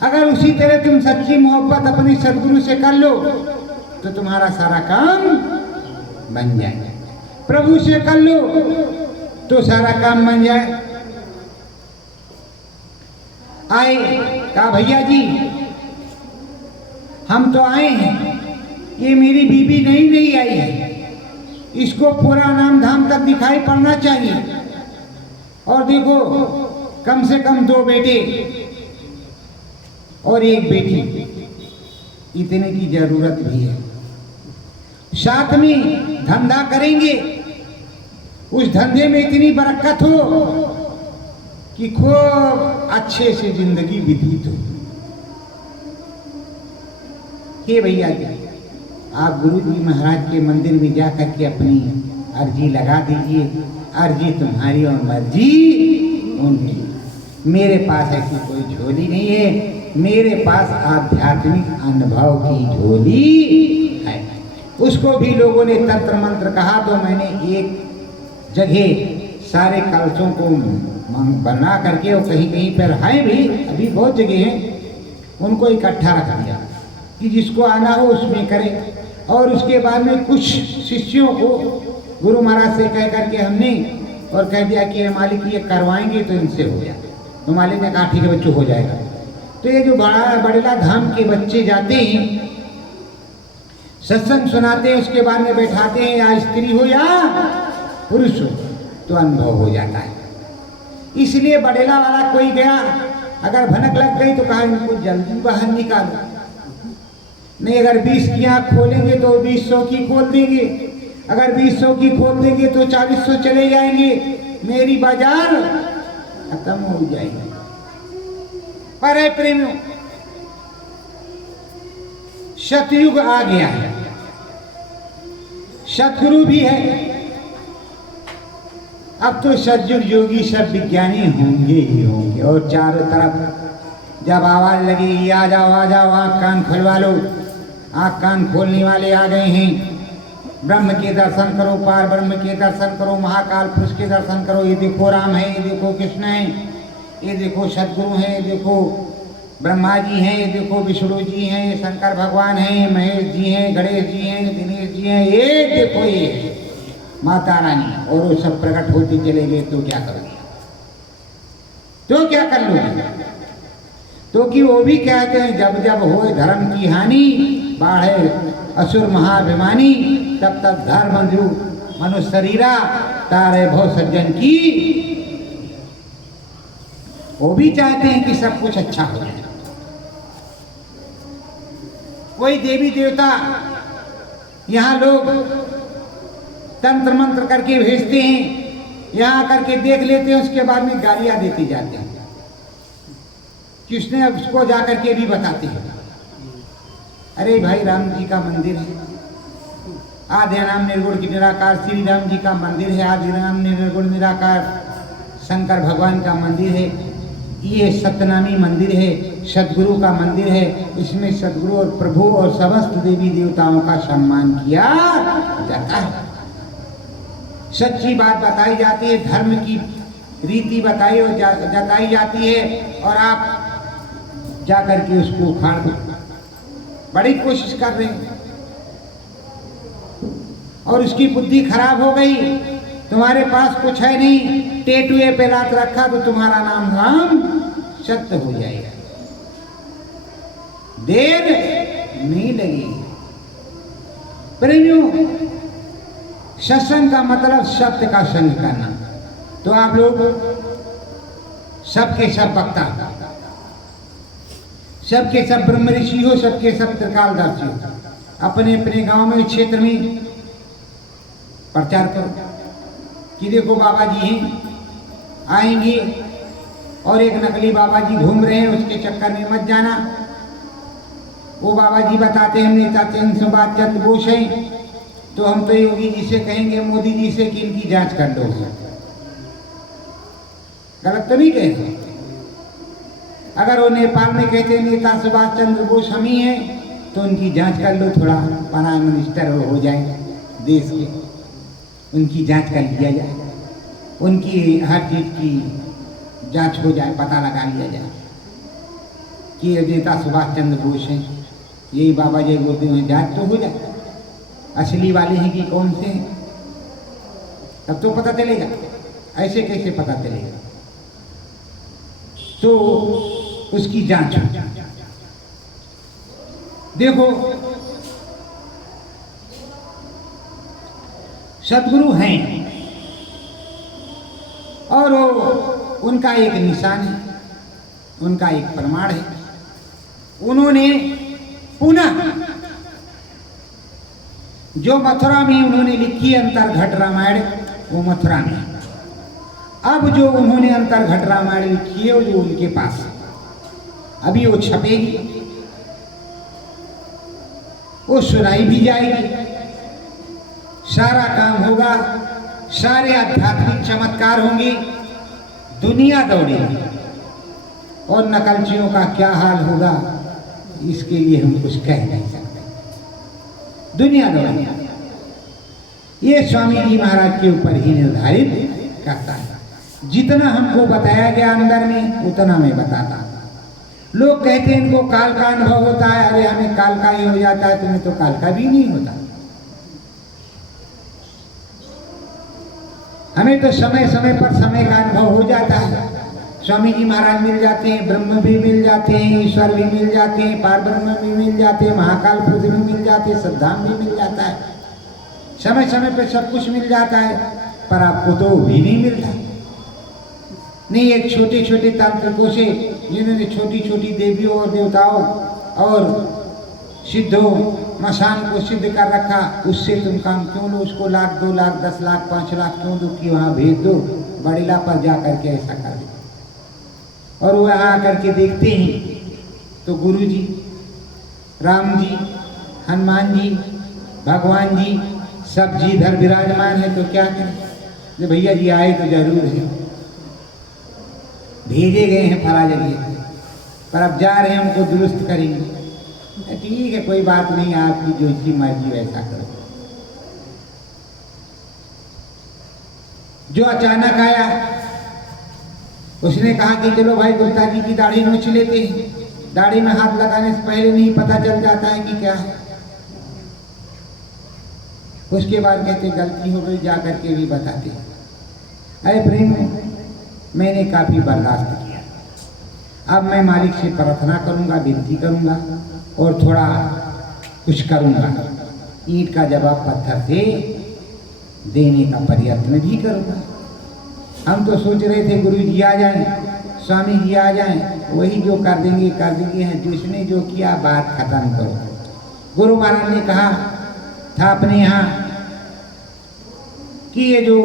अगर उसी तरह तुम सच्ची मोहब्बत अपने सदगुरु से कर लो तो तुम्हारा सारा काम बन जाए। प्रभु से कर लो तो सारा काम बन जाए। आए कहा भैया जी हम तो आए हैं, ये मेरी बीबी नहीं आई है, इसको पूरा नाम धाम तक दिखाई पड़ना चाहिए। और देखो कम से कम 2 बेटे और 1 बेटी, इतने की जरूरत भी है। साथ में धंधा करेंगे, उस धंधे में इतनी बरकत हो कि खूब अच्छे से जिंदगी व्यतीत हो। हे भैया जी आप गुरु जी महाराज के मंदिर में जा करके अपनी अर्जी लगा दीजिए, अर्जी तुम्हारी और मर्जी उनकी। मेरे पास ऐसी कोई झोली नहीं है, मेरे पास आध्यात्मिक अनुभव की झोली है। उसको भी लोगों ने तंत्र मंत्र कहा, तो मैंने एक जगह सारे कलशों को बना करके, और कहीं कहीं पर है भी, अभी बहुत जगह हैं, उनको इकट्ठा रख दिया कि जिसको आना हो उसमें करे। और उसके बाद में कुछ शिष्यों को गुरु महाराज से कह करके हमने और कह दिया कि मालिक ये करवाएंगे तो इनसे हो जाए। तो मालिक ने कहा ठीक है बच्चों हो जाएगा। तो ये जो बड़ेला धाम के बच्चे जाते हैं, सत्संग सुनाते हैं, उसके बाद में बैठाते हैं, या स्त्री हो या पुरुष हो, तो अनुभव हो जाता है। इसलिए बड़ेला वाला कोई गया अगर भनक लग गई तो कहा इनको जल्दी बाहर निकालो, नहीं अगर 20 की आँख खोलेंगे तो 20 की खोल देंगे, अगर 20 की खोल देंगे तो 40 चले जाएंगे, मेरी बाजार खत्म हो जाएगी। पर है प्रेमियों, सतयुग आ गया है, सतगुरु भी है। अब तो सतयुग योगी सब विज्ञानी होंगे ही होंगे, और चारों तरफ जब आवाज लगी आ जाओ आँख कान खुलवा लो, आँख कान खोलने वाले आ गए हैं। ब्रह्म के दर्शन करो, पार ब्रह्म के दर्शन करो, महाकाल पुरुष के दर्शन करो। ये देखो राम है, ये देखो कृष्ण है, ये देखो सदगुरु हैं, ये देखो ब्रह्मा जी हैं, ये देखो विष्णु जी हैं, शंकर भगवान हैं, महेश जी हैं, गणेश जी हैं, दिनेश जी हैं, ये देखो ये माता रानी, और वो सब प्रकट होते चले गए। तो क्या करोगे, तो क्या कर लोगे? तो कि वो भी कहते हैं जब जब होए धर्म की हानि, बाढ़े असुर महाभिमानी, तब तब धर्म मनुष्य शरीरा, तारे भव सज्जन की। वो भी चाहते हैं कि सब कुछ अच्छा हो जाए। कोई देवी देवता यहाँ लोग तंत्र मंत्र करके भेजते हैं, यहाँ करके देख लेते हैं, उसके बाद में गालियां देते जाते हैं। किसने उसको जाकर के भी बताते हैं, अरे भाई राम जी का मंदिर है, आद्य नाम निर्गुण की निराकार श्री राम जी का मंदिर है, आद्य नाम निर्गुण निराकार शंकर भगवान का मंदिर है, ये सत्यनामी मंदिर है, सदगुरु का मंदिर है, इसमें सदगुरु और प्रभु और समस्त देवी देवताओं का सम्मान किया जाता है। सच्ची बात बताई जाती है, धर्म की रीति बताई और जताई जाती है, और आप जाकर के उसको उखाड़ दो। बड़ी कोशिश कर रहे हैं और उसकी बुद्धि खराब हो गई। तुम्हारे पास कुछ है नहीं, टेटुए पे लात रखा तो तुम्हारा नाम राम सत्य हो जाएगा, देर नहीं लगेगी। प्रेमियों, सत्संग का मतलब सत्य का संग करना। तो आप लोग सबके सब वक्ता, सबके सब ब्रह्म ऋषि हो, सबके सब त्रिकालदर्शी हो, अपने अपने गांव में क्षेत्र में प्रचार करो कि देखो बाबा जी हैं, आएंगे, और एक नकली बाबा जी घूम रहे हैं, उसके चक्कर में मत जाना। वो बाबा जी बताते हैं हम नेता चंद्र बोस हैं, तो हम तो योगी जी से कहेंगे, मोदी जी से कि इनकी जांच कर लो। गलत तो नहीं कहेंगे। अगर वो नेपाल में कहते हैं नेता सुभाष चंद्र बोस हम ही हैं, तो उनकी जांच कर लो, थोड़ा प्राइम मिनिस्टर हो जाए देश के, उनकी जांच कर लिया जाए, उनकी हर चीज की जांच हो जाए, पता लगा लिया जाए कि ये नेता सुभाष चंद्र बोस हैं, यही बाबा जी बोलते हैं, जांच तो हो जाए असली वाले हैं कि कौन से हैं, तब तो पता चलेगा। ऐसे कैसे पता चलेगा? तो उसकी जांच हो। देखो सदगुरु हैं और वो उनका एक निशान है, उनका एक प्रमाण है। उन्होंने पुनः जो मथुरा में उन्होंने लिखी अंतर्घट रामायण, वो मथुरा में, अब जो उन्होंने अंतर्घट रामायण लिखी है वो जो उनके पास अभी वो छपेगी, वो सुनाई भी जाएगी, सारा काम होगा, सारे आध्यात्मिक चमत्कार होंगे, दुनिया दौड़ेगी, और नकलचियों का क्या हाल होगा इसके लिए हम कुछ कह नहीं सकते। दुनिया दौड़ेगी, ये स्वामी जी महाराज के ऊपर ही निर्धारित करता है। जितना हमको बताया गया अंदर में उतना मैं बताता। लोग कहते हैं इनको काल का अनुभव होता है, अरे हमें काल का ही हो जाता है, तुम्हें तो काल का भी नहीं होता। हमें तो समय समय पर समय का अनुभव हो जाता है। स्वामी जी महाराज मिल जाते हैं, ब्रह्म भी मिल जाते हैं, ईश्वर भी मिल जाते हैं, पार ब्रह्म भी मिल जाते हैं, महाकाल पुरुष भी मिल जाते हैं, सद्धाम भी मिल जाता है, समय समय पर सब कुछ मिल जाता है, पर आपको तो भी नहीं मिलता। नहीं, एक छोटे छोटे तांत्रिकों से जिन्होंने छोटी छोटी देवियों और देवताओं और सिद्धों मसान को सिद्ध कर रखा, उससे तुम काम क्यों लो? उसको लाख 2 लाख 10 लाख 5 लाख क्यों दो कि वहाँ भेज दो, बड़ीला पर जा करके ऐसा कर दो। और वह आ करके देखते हैं तो गुरु जी, राम जी, हनुमान जी, भगवान जी सब जी इधर विराजमान है। तो क्या करें? तो भैया जी आए तो जरूर है, भेजे गए हैं फला जगह, पर अब जा रहे हैं, उनको दुरुस्त करेंगे। ठीक है, कोई बात नहीं, आपकी जो इसी मर्जी वैसा करो। जो अचानक आया उसने कहा कि चलो भाई गुप्ता जी की दाढ़ी नोच लेते हैं। दाढ़ी में हाथ लगाने से पहले नहीं पता चल जाता है कि क्या है। उसके बाद कहते गलती हो गई, जा करके भी बताते। अरे प्रेम, मैंने काफी बर्दाश्त किया, अब मैं मालिक से प्रार्थना करूंगा, विनती करूंगा और थोड़ा कुछ करूंगा। ईंट का जवाब पत्थर से देने का प्रयत्न भी करूंगा। हम तो सोच रहे थे गुरु जी आ जाएं, स्वामी जी आ जाएं, वही जो कर देंगे हैं। जिसने जो किया बात खत्म करो। गुरु महाराज ने कहा था अपने यहाँ कि ये जो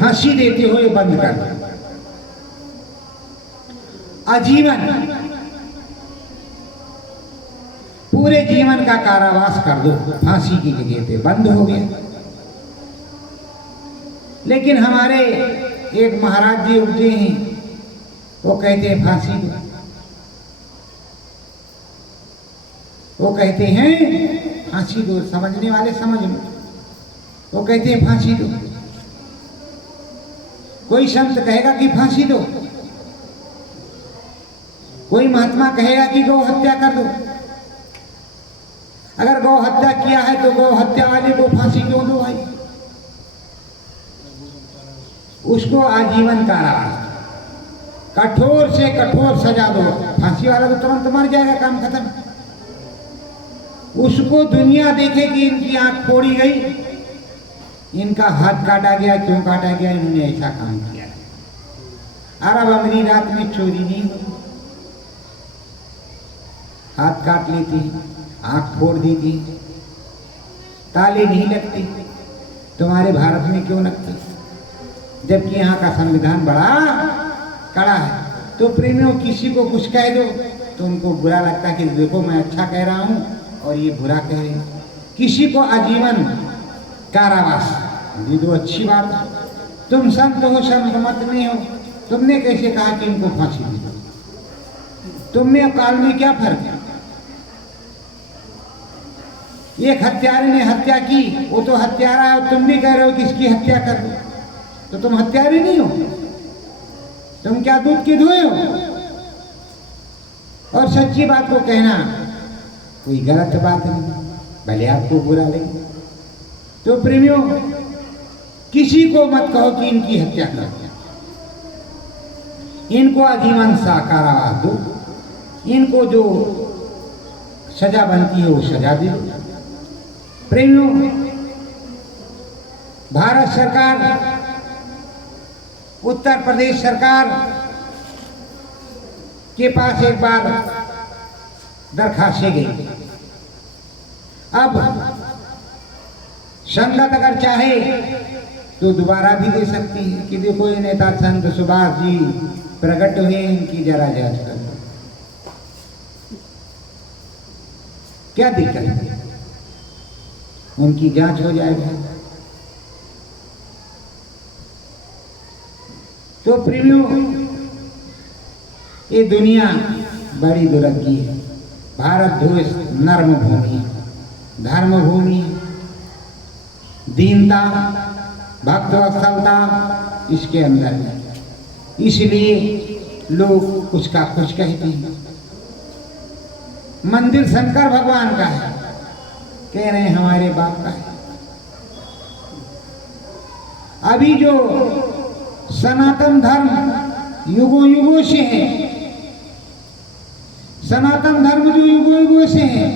फांसी देते हो ये बंद कर दो, आजीवन पूरे जीवन का कारावास कर दो। फांसी की जगह पे बंद हो गया। लेकिन हमारे एक महाराज जी उपजे हैं, वो कहते हैं फांसी दो। वो कहते हैं फांसी दो, समझने वाले समझ लो। वो कहते हैं फांसी दो। कोई संत कहेगा कि फांसी दो, कोई महात्मा कहेगा कि गौ हत्या कर दो। अगर गौ हत्या किया है तो गौ हत्या वाले को फांसी क्यों दो भाई? उसको आजीवन कारावास, कठोर से कठोर सजा दो। फांसी वाला तो तुरंत मर जाएगा, काम खत्म। उसको दुनिया देखे कि इनकी आंख फोड़ी गई, इनका हाथ काटा गया, क्यों काटा गया, इन्होंने ऐसा काम किया। अरब अमीरी रात में चोरी नहीं होती, हाथ काट लेती, आंख फोड़ देती, ताले नहीं लगते। तुम्हारे भारत में क्यों लगते? जबकि यहाँ का संविधान बड़ा कड़ा है। तो प्रेमियों, किसी को कुछ कह दो तो उनको बुरा लगता है कि देखो मैं अच्छा कह रहा हूँ और ये बुरा कह रहे हैं। किसी को आजीवन कारावास दे दो, अच्छी बात है। तुम संत हो, संत मत नहीं हो, तुमने कैसे कहा कि इनको फांसी दे दो? तुमने और काल में क्या फर्क है? एक हत्यारे ने हत्या की, वो तो हत्यारा है, और तुम भी कह रहे हो कि इसकी हत्या कर दो, तो तुम हत्यारे नहीं हो? तुम क्या दूध की धुए हो? और सच्ची बात को कहना कोई गलत बात नहीं, भले आपको बुरा लगे। तो प्रेमियों, किसी को मत कहो कि इनकी हत्या कर, इनको आजीवन सा कारावास दो, इनको जो सजा बनती है वो सजा दे दो। प्रेमियों, भारत सरकार, उत्तर प्रदेश सरकार के पास एक बार दरखास्तें गई। अब संगत अगर चाहे तो दोबारा भी दे सकती है कि देखो ये नेता संत सुभाष जी प्रकट हुए, इनकी जरा जांच कर दो। क्या दिक्कत है? उनकी जांच हो जाएगी। तो प्रेमियों, ये दुनिया बड़ी दुर्लभ है। भारत देश नर्म भूमि, धर्म भूमि, दीनता, भक्त वत्सलता इसके अंदर है। इसलिए लोग कुछ का कुछ कहते हैं। मंदिर शंकर भगवान का है, कह रहे हैं हमारे बाप का है। अभी जो सनातन धर्म युगों युगों से है, सनातन धर्म जो युगों युगों से है,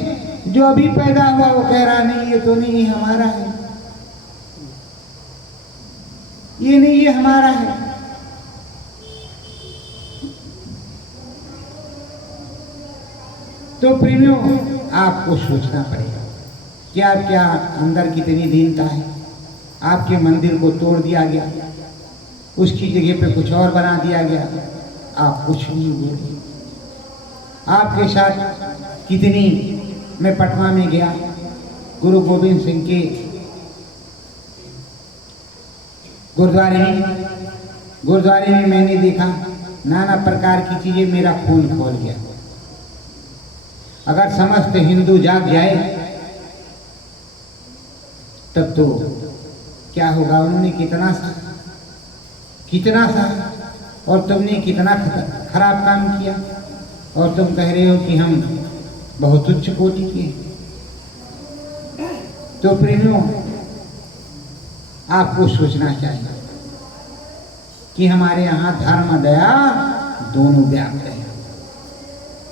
जो अभी पैदा हुआ वो कह रहा नहीं ये तो नहीं हमारा है, ये नहीं ये हमारा है। तो प्रेमियों, आपको सोचना पड़ेगा क्या क्या अंदर कितनी दीनता है। आपके मंदिर को तोड़ दिया गया, उसकी जगह पे कुछ और बना दिया गया, आप कुछ नहीं बोले। आपके साथ कितनी, मैं पटना में गया, गुरु गोविंद सिंह के गुरुद्वारे में मैंने देखा नाना प्रकार की चीजें, मेरा खून खोल गया। अगर समस्त हिंदू जाग जाए तब तो क्या होगा। उन्होंने कितना सा और तुमने कितना खराब काम किया, और तुम कह रहे हो कि हम बहुत उच्च कोटि के। तो प्रेमियों, आपको सोचना चाहिए कि हमारे यहाँ धर्म दया दोनों व्याप्त है।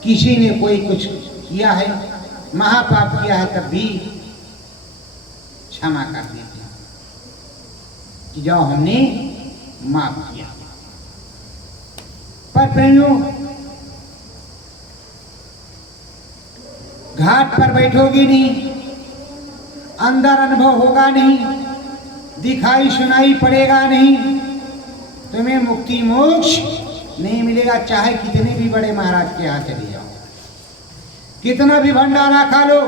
किसी ने कोई कुछ किया है, महापाप किया है, तब भी क्षमा कर देते हैं कि जाओ हमने माफ किया। पर प्रेमियों, घाट पर बैठोगी नहीं, अंदर अनुभव होगा नहीं, दिखाई सुनाई पड़ेगा नहीं, तुम्हें मुक्ति मोक्ष नहीं मिलेगा। चाहे कितने भी बड़े महाराज के यहाँ चले जाओ, कितना भी भंडारा खा लो,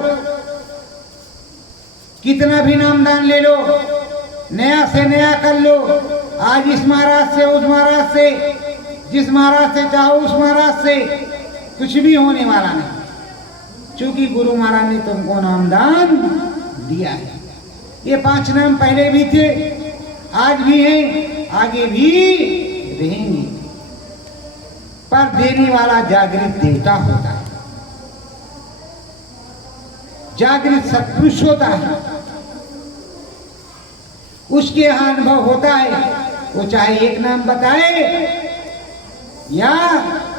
कितना भी नामदान ले लो, नया से नया कर लो, आज इस महाराज से उस महाराज से, जिस महाराज से चाहो उस महाराज से, कुछ भी होने वाला नहीं। क्योंकि गुरु महाराज ने तुमको नामदान दिया है। ये 5 नाम पहले भी थे, आज भी हैं, आगे भी रहेंगे। पर देने वाला जागृत देवता होता है, जागृत सत्पुरुष होता है, उसके यहाँ अनुभव होता है। वो चाहे 1 नाम बताए या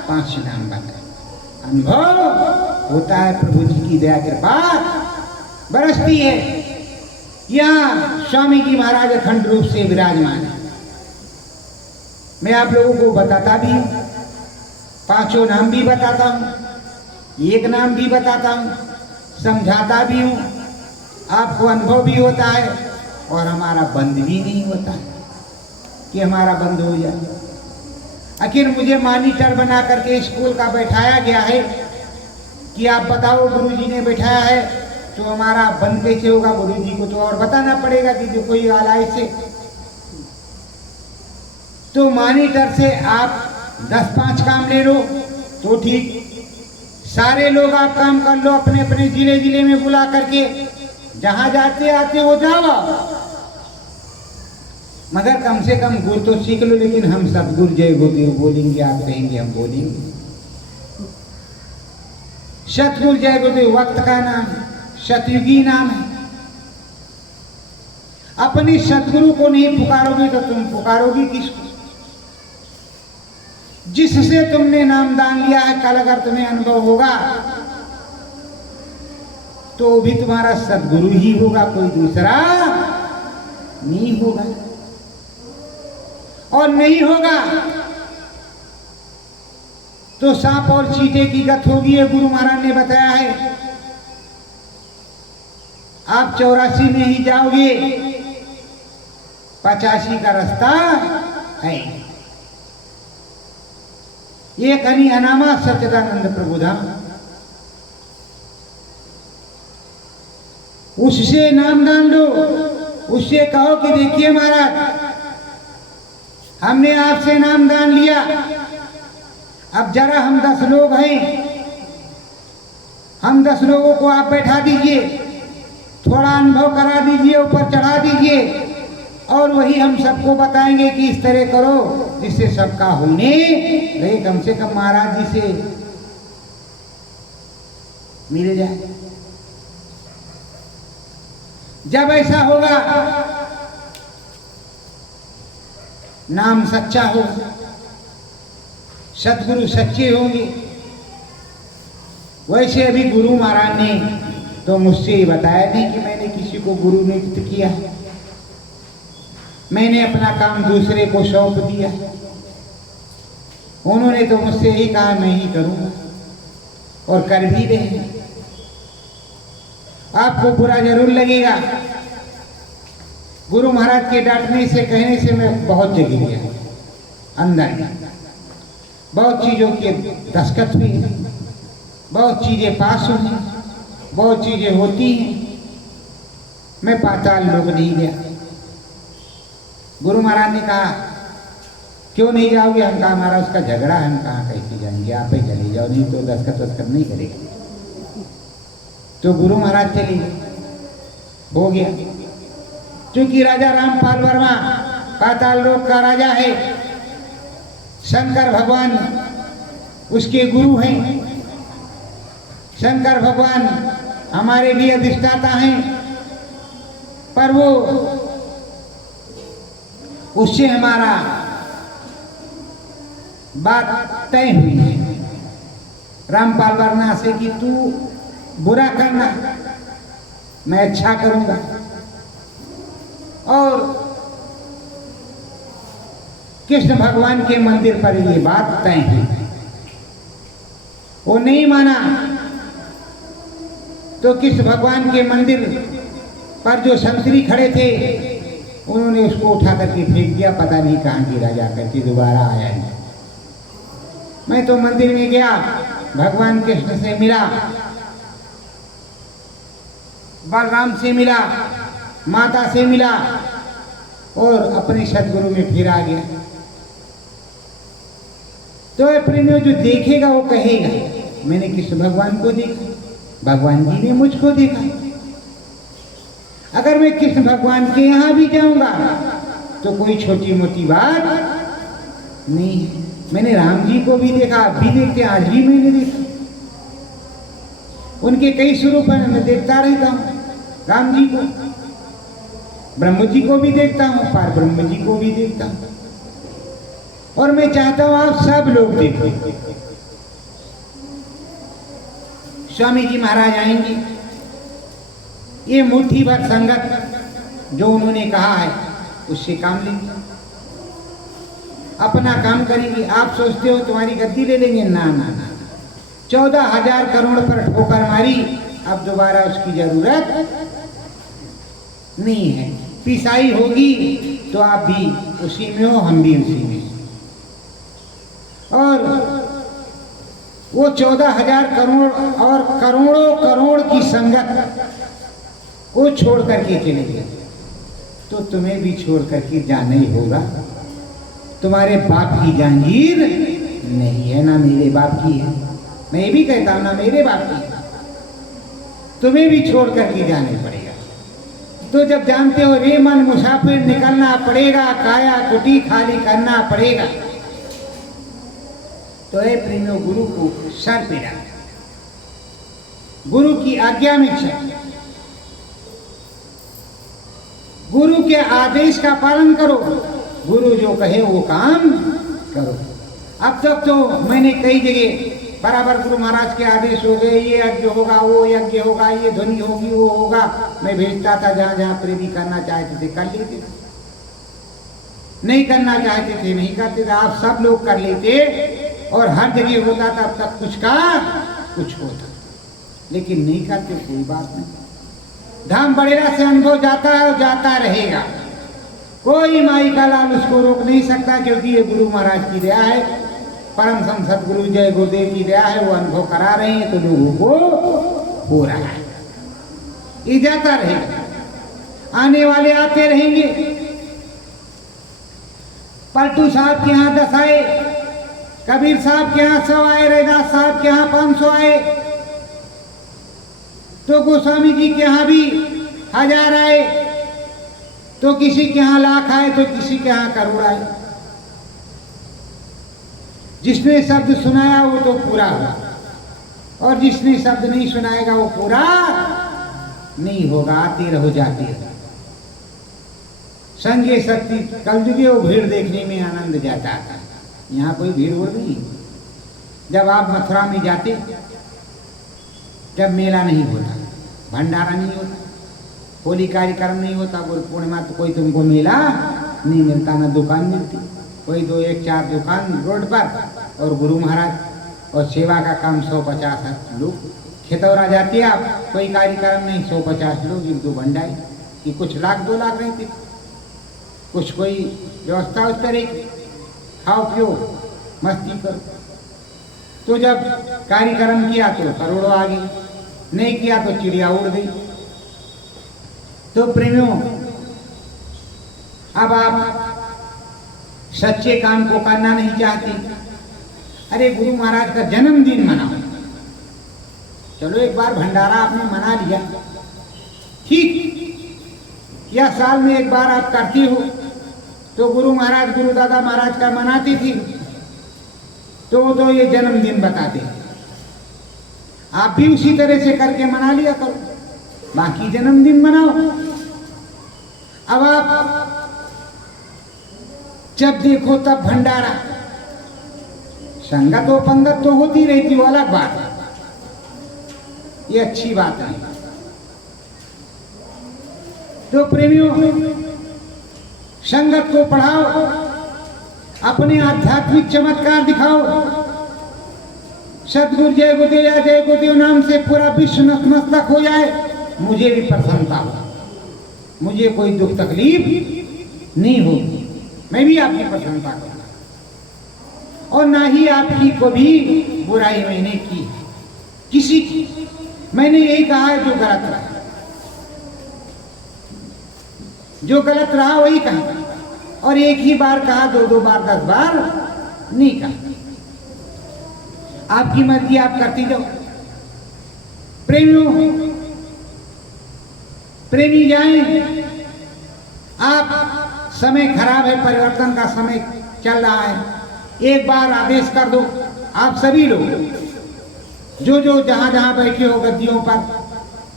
5 नाम बताए, अनुभव होता है। प्रभु जी की दया कृपा बरसती है। यहाँ स्वामी जी महाराज अखंड रूप से विराजमान है। मैं आप लोगों को बताता भी हूँ, 5 नाम भी बताता हूँ, 1 नाम भी बताता हूँ, समझाता भी हूँ। आपको अनुभव भी होता है और हमारा बंद भी नहीं होता है कि हमारा बंद हो जाए। आखिर मुझे मॉनिटर बना करके स्कूल का बैठाया गया है कि आप बताओ, गुरु जी ने बैठाया है तो हमारा बंद कैसे होगा। गुरु जी को तो और बताना पड़ेगा कि जो कोई आला से, तो मॉनिटर से आप 10-5 काम ले लो तो ठीक, सारे लोग आप काम कर लो, अपने अपने जिले में बुला करके, जहां जाते आते हो जाओ, मगर कम से कम गुरु तो सीख लो। लेकिन हम सब गुरु जय गुरुदेव बोलेंगे, आप कहेंगे हम बोलेंगे। सतगुरु जय गुरुदेव वक्त का नाम है, सतयुगी नाम है। अपनी सतगुरु को नहीं पुकारोगे तो तुम पुकारोगी किसको? जिससे तुमने नामदान लिया है, कल अगर तुम्हें अनुभव होगा तो भी तुम्हारा सतगुरु ही होगा, कोई दूसरा नहीं होगा। और नहीं होगा तो सांप और चींटे की गत होगी, ये गुरु महाराज ने बताया है। आप 84 में ही जाओगे, 85 का रास्ता है। ये कनी अनामा सच्चिदानंद प्रभु धाम, उससे नामदान लो, उससे कहो कि देखिए महाराज, हमने आपसे नामदान लिया, अब जरा हम 10 लोग हैं, हम 10 लोगों को आप बैठा दीजिए, थोड़ा अनुभव करा दीजिए, ऊपर चढ़ा दीजिए, और वही हम सबको बताएंगे कि इस तरह करो जिससे सबका होने रहे। कम से कम महाराज जी से मिल जाए। जब ऐसा होगा, नाम सच्चा होगा, सतगुरु सच्चे होंगे। वैसे अभी गुरु महाराज ने तो मुझसे ये बताया नहीं कि मैंने किसी को गुरु नियुक्त किया, मैंने अपना काम दूसरे को सौंप दिया। उन्होंने तो मुझसे यही कहा मैं ही करूंगा। और कर भी रहे हैं। आपको बुरा जरूर लगेगा। गुरु महाराज के डांटने से कहने से मैं बहुत जगी गया अंदर, बहुत चीजों के दस्तखत हुई, बहुत चीजें पास हुई, बहुत चीजें होती हैं। मैं पाताल लोक नहीं गया। गुरु महाराज ने कहा क्यों नहीं जाओगे? हम कहा हमारा उसका झगड़ा है। हम कहाँ कैसे जाएंगे, आप ही चले जाओ, नहीं तो दस्तखत नहीं करेगा। तो गुरु महाराज चले गए, हो गया। क्योंकि राजा रामपाल वर्मा पाताल लोक का राजा है, शंकर भगवान उसके गुरु हैं। शंकर भगवान हमारे लिए अधिष्ठाता हैं, पर वो उससे हमारा बात तय हुई है रामपाल वर्मा से कि तू बुरा करना, मैं अच्छा करूंगा। और कृष्ण भगवान के मंदिर पर ये बात तय है। वो नहीं माना तो कृष्ण भगवान के मंदिर पर जो संतरी खड़े थे उन्होंने उसको उठा करके फेंक दिया, पता नहीं कहाँ गिरा जा करके, दोबारा आया नहीं। मैं तो मंदिर में गया, भगवान कृष्ण से मिला, बलराम से मिला, माता से मिला और अपने सदगुरु में फिर आ गया। तो प्रेमियों, जो देखेगा वो कहेगा मैंने कृष्ण भगवान को देखा, भगवान जी ने मुझको देखा। अगर मैं कृष्ण भगवान के यहाँ भी जाऊंगा तो कोई छोटी मोटी बात नहीं है। मैंने राम जी को भी देखा, अब भी देखते, आज भी मैंने देखा। उनके कई स्वरूप हैं, मैं देखता रहता हूँ। राम जी को, ब्रह्म जी को भी देखता हूँ, पार ब्रह्म जी को भी देखता हूँ। और मैं चाहता हूँ आप सब लोग देखो। स्वामी जी महाराज आएंगे, ये मुट्ठी भर संगत जो उन्होंने कहा है उससे काम लेंगे, अपना काम करेंगे। आप सोचते हो तुम्हारी गद्दी ले लेंगे? ना ना ना, 14,000 करोड़ पर ठोकर मारी, अब दोबारा उसकी जरूरत नहीं है। पिसाई होगी तो आप भी उसी में हो, हम भी उसी में। और वो 14,000 करोड़ और करोड़ों करोड़ की संगत वो छोड़ करके चले गए, तो तुम्हें भी छोड़ करके जाना ही होगा। तुम्हारे बाप की जहांगीर नहीं है, ना मेरे बाप की है। मैं ये भी कहता हूं ना मेरे बाप की है, तुम्हें भी छोड़ करके जाना पड़ेगा। तो जब जानते हो रे मन मुसाफिर निकलना पड़ेगा, काया कुटी खाली करना पड़ेगा, तो ये प्रेमियों गुरु को सर पे डाल, गुरु की आज्ञा में चल, गुरु के आदेश का पालन करो, गुरु जो कहे वो काम करो। अब तक तो मैंने कई जगह बराबर गुरु महाराज के आदेश हो गए, ये यज्ञ होगा, वो यज्ञ होगा, ये ध्वनि होगी, वो होगा। मैं भेजता था, जहां जहां प्रेमी करना चाहते थे कर लेते थे, नहीं करना चाहते थे नहीं करते थे। आप सब लोग कर लेते और हर जगह होता था, अब तक कुछ का कुछ होता, लेकिन नहीं करते, कोई बात नहीं। धाम बड़ेरा से अनुभव जाता है और जाता रहेगा, कोई माई का लाल उसको रोक नहीं सकता, क्योंकि ये गुरु महाराज की दया है, परम संत सदगुरु जय गुरुदेव की दया है। वो अनुभव करा रहे हैं तो लोगों को हो रहा है, ये जाता रहेगा, आने वाले आते रहेंगे। पलटू साहब के यहाँ 10 आए, कबीर साहब के यहाँ 100 आए, रैदास साहब के यहाँ 500 आए, तो गोस्वामी जी के यहाँ भी 1000 आए, तो किसी के यहाँ लाख आए, तो किसी के यहाँ करोड़ आए। जिसने शब्द सुनाया वो तो पूरा हुआ, और जिसने शब्द नहीं सुनाएगा वो पूरा नहीं होगा। आते रहो जाते रहो, संगे शक्ति कलयुगे वो भीड़ देखने में आनंद जाता था। यहाँ कोई भीड़ हो नहीं। जब आप मथुरा में जाते, जब मेला नहीं होता, भंडारा नहीं होता, होली कार्यक्रम नहीं होता, गुरु पूर्णिमा, तो कोई तुमको मेला नहीं मिलता, ना दुकान मिलती, कोई 2 1 4 दुकान रोड पर, और गुरु महाराज और सेवा का काम 150 लोग। खेतौरा जाती है आप, कोई कार्यक्रम नहीं, 150 लोग, 1-2 भंडाई कि कुछ लाख 2 लाख रहते, कुछ कोई व्यवस्था उस तरह की, खाओ पियो मस्ती करो। तो जब कार्यक्रम किया तो करोड़ों आ गई, नहीं किया तो चिड़िया उड़ गई। तो प्रेमियों, अब आप सच्चे काम को करना नहीं चाहते, अरे गुरु महाराज का जन्मदिन मनाओ। चलो एक बार भंडारा आपने मना लिया, ठीक, या साल में एक बार आप करती हो, तो गुरु महाराज गुरु दादा महाराज का मनाती थी, तो ये जन्मदिन बताते, आप भी उसी तरह से करके मना लिया करो, बाकी जन्मदिन मनाओ। अब आप जब देखो तब भंडारा, संगत और पंगत तो होती रहती, वो अलग बात है, ये अच्छी बात है। तो प्रेमियों, संगत को पढ़ाओ, अपने आध्यात्मिक चमत्कार दिखाओ। सदगुरु जय गुरुदेव नाम से पूरा विश्व नतमस्तक हो जाए, मुझे भी प्रसन्नता हो, मुझे कोई दुख तकलीफ नहीं होगी, मैं भी आपकी प्रशंसा करूंगा। और ना ही आपकी को भी बुराई मैंने की, किसी की। मैंने यही कहा है जो गलत रहा, जो गलत रहा वही कहा, और एक ही बार कहा, 2-2 बार 10 बार नहीं कहा। आपकी मर्जी, आप करती जाओ। प्रेमियों, प्रेमी जाएं, आप समय खराब है, परिवर्तन का समय चल रहा है, एक बार आदेश कर दो, आप सभी लोग जो जहां जहां बैठे हो गद्दियों पर,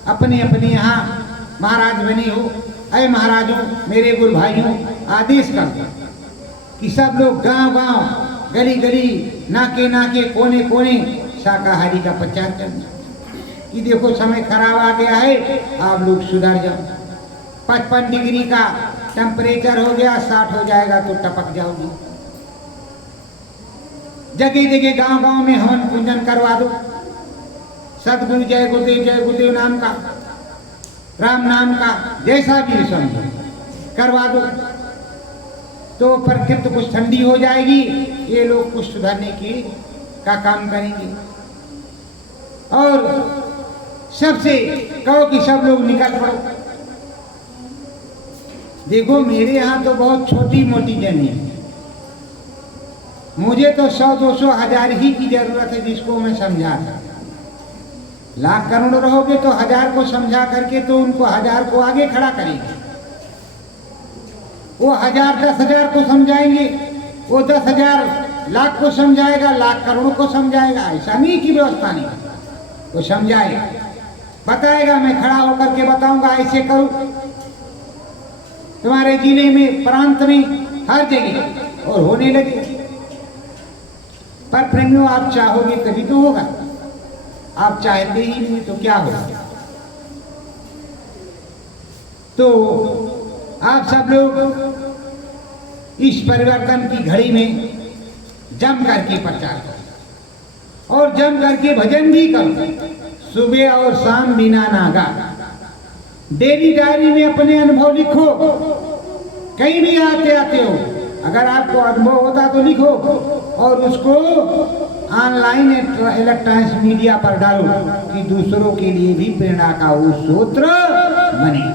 अपने अपने यहाँ महाराज बने हो, अरे महाराजों, मेरे गुरु भाइयों, आदेश कर दो कि सब लोग गांव-गांव, गली-गली, नाके-नाके, कोने-कोने शाकाहारी का प्रचार करना कि देखो समय खराब आ गया है, आप लोग सुधर जाओ। 55 डिग्री का टेम्परेचर हो गया, 60 हो जाएगा तो टपक जाओगी। जगह जगह गांव-गांव में हवन पूजन करवा दो, सदगुरु जय गुरुदेव नाम का, राम नाम का, जैसा भी समझो करवा दो, तो प्रकृति कुछ ठंडी हो जाएगी, ये लोग कुछ सुधारने की का काम करेंगे। और सबसे कहो कि सब लोग निकल पड़ो। देखो मेरे यहाँ तो बहुत छोटी मोटी जमीन है, मुझे तो 100-200 हजार ही की जरूरत है जिसको मैं समझा था। लाख करोड़ रहोगे तो 1000 को समझा करके तो उनको 1000 को आगे खड़ा करेंगे, वो 1000 10,000 को समझाएंगे, वो 10,000 लाख को समझाएगा, लाख करोड़ को समझाएगा। ऐसा नहीं की व्यवस्था नहीं, वो समझाएगा, बताएगा, मैं खड़ा होकर के बताऊंगा ऐसे करो। तुम्हारे जिले में, प्रांत में, हर जगह और होने लगे। पर प्रेमियों, आप चाहोगे तभी तो होगा, आप चाहते ही नहीं तो क्या होगा। तो आप सब लोग इस परिवर्तन की घड़ी में जम करके प्रचार करो और जम करके भजन भी करो, सुबह और शाम बिना नागा। डेली डायरी में अपने अनुभव लिखो, कहीं भी आते आते हो, अगर आपको अनुभव होता तो लिखो और उसको ऑनलाइन इलेक्ट्रॉनिक मीडिया पर डालो कि दूसरों के लिए भी प्रेरणा का वो सूत्र बने।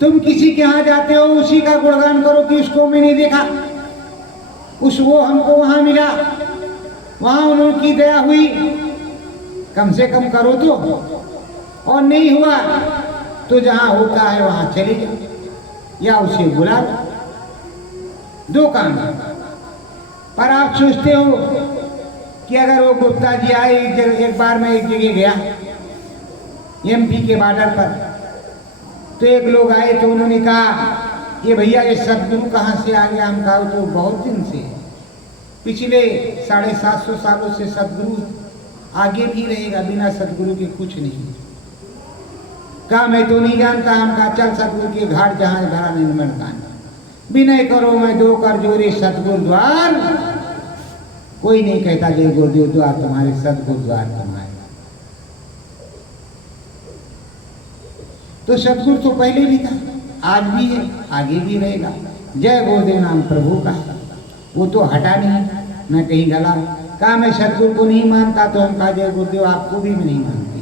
तुम किसी के यहाँ जाते हो, उसी का गुणगान करो कि उसको मैंने देखा, वो हमको वहां मिला, वहां उनकी दया हुई, कम से कम करो तो। और नहीं हुआ तो जहां होता है वहां चले जाओ या उसे बुला लो, 2 काम। पर आप सोचते हो कि अगर वो गुप्ता जी आए, एक बार मैं एक जगह गया MP के बॉर्डर पर, तो एक लोग आए तो उन्होंने कहा ये भैया ये सदगुरु कहाँ से आ गया। हम कहा तो बहुत दिन से, पिछले 750 सालों से सदगुरु आगे भी रहेगा, बिना सदगुरु के कुछ नहीं। कहा मैं तो नहीं जानता। हम कहा चल सदगुरु के घाट जहाँ धरा निर्मल कांड, विनय करो मैं 2 कर जोरे सतगुरु द्वार, कोई नहीं कहता जय गुरुदेव द्वार तुम्हारे, सदगुरु द्वार तुम्हारे। तो सदगुरु तो पहले भी था, आज भी है, आगे भी रहेगा। जय गुरुदेव नाम प्रभु का, वो तो हटा नहीं, न कहीं गला। कहा मैं सदगुरु को नहीं मानता, तो हम कहा जय गुरुदेव आपको भी नहीं मानते।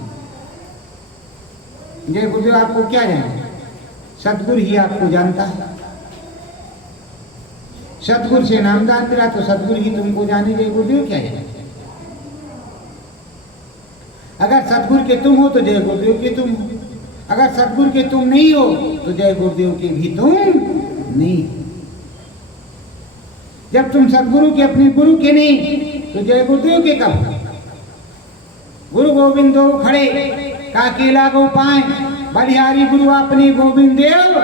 जय गुरुदेव आपको क्या जाने, सदगुरु ही आपको जानता है। सदगुरु से नामदान मिला तो सदगुरु ही तुमको जाने, जय गुरुदेव क्या जाने। अगर सदगुरु के तुम हो तो जय गुरुदेव के तुम हो, अगर सदगुरु के तुम नहीं हो तो जय गुरुदेव के भी तुम नहीं। जब तुम सदगुरु के अपने गुरु के नहीं तो जय गुरुदेव के कब। गुरु गोविंद दो खड़े का केला गो पाए, बलिहारी गुरु अपने गोविंद देव।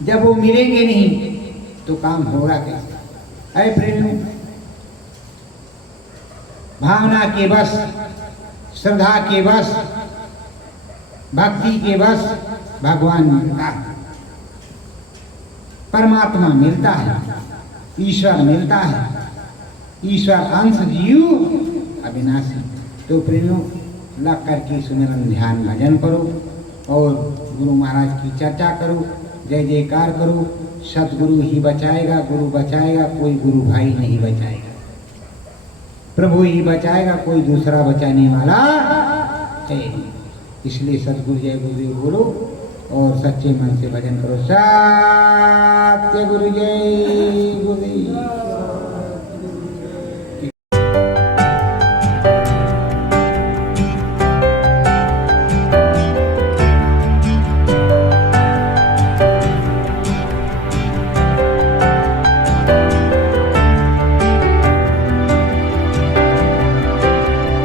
जब वो मिलेंगे नहीं तो काम होगा कैसे। अरे प्रेमियों, भावना के बस, श्रद्धा के बस, भक्ति के बस भगवान मिलता है, परमात्मा मिलता है, ईश्वर मिलता है। ईश्वर अंश जीव अविनाशी। तो प्रेमियों, लग करके सुमिरन ध्यान भजन करो और गुरु महाराज की चर्चा करो, जय जयकार करो। सतगुरु ही बचाएगा, गुरु बचाएगा, कोई गुरु भाई नहीं बचाएगा। प्रभु ही बचाएगा, कोई दूसरा बचाने वाला है। इसलिए सतगुरु जय गुरुदेव बोलो और सच्चे मन से भजन करो। सत्य गुरु जय गुरुदेव।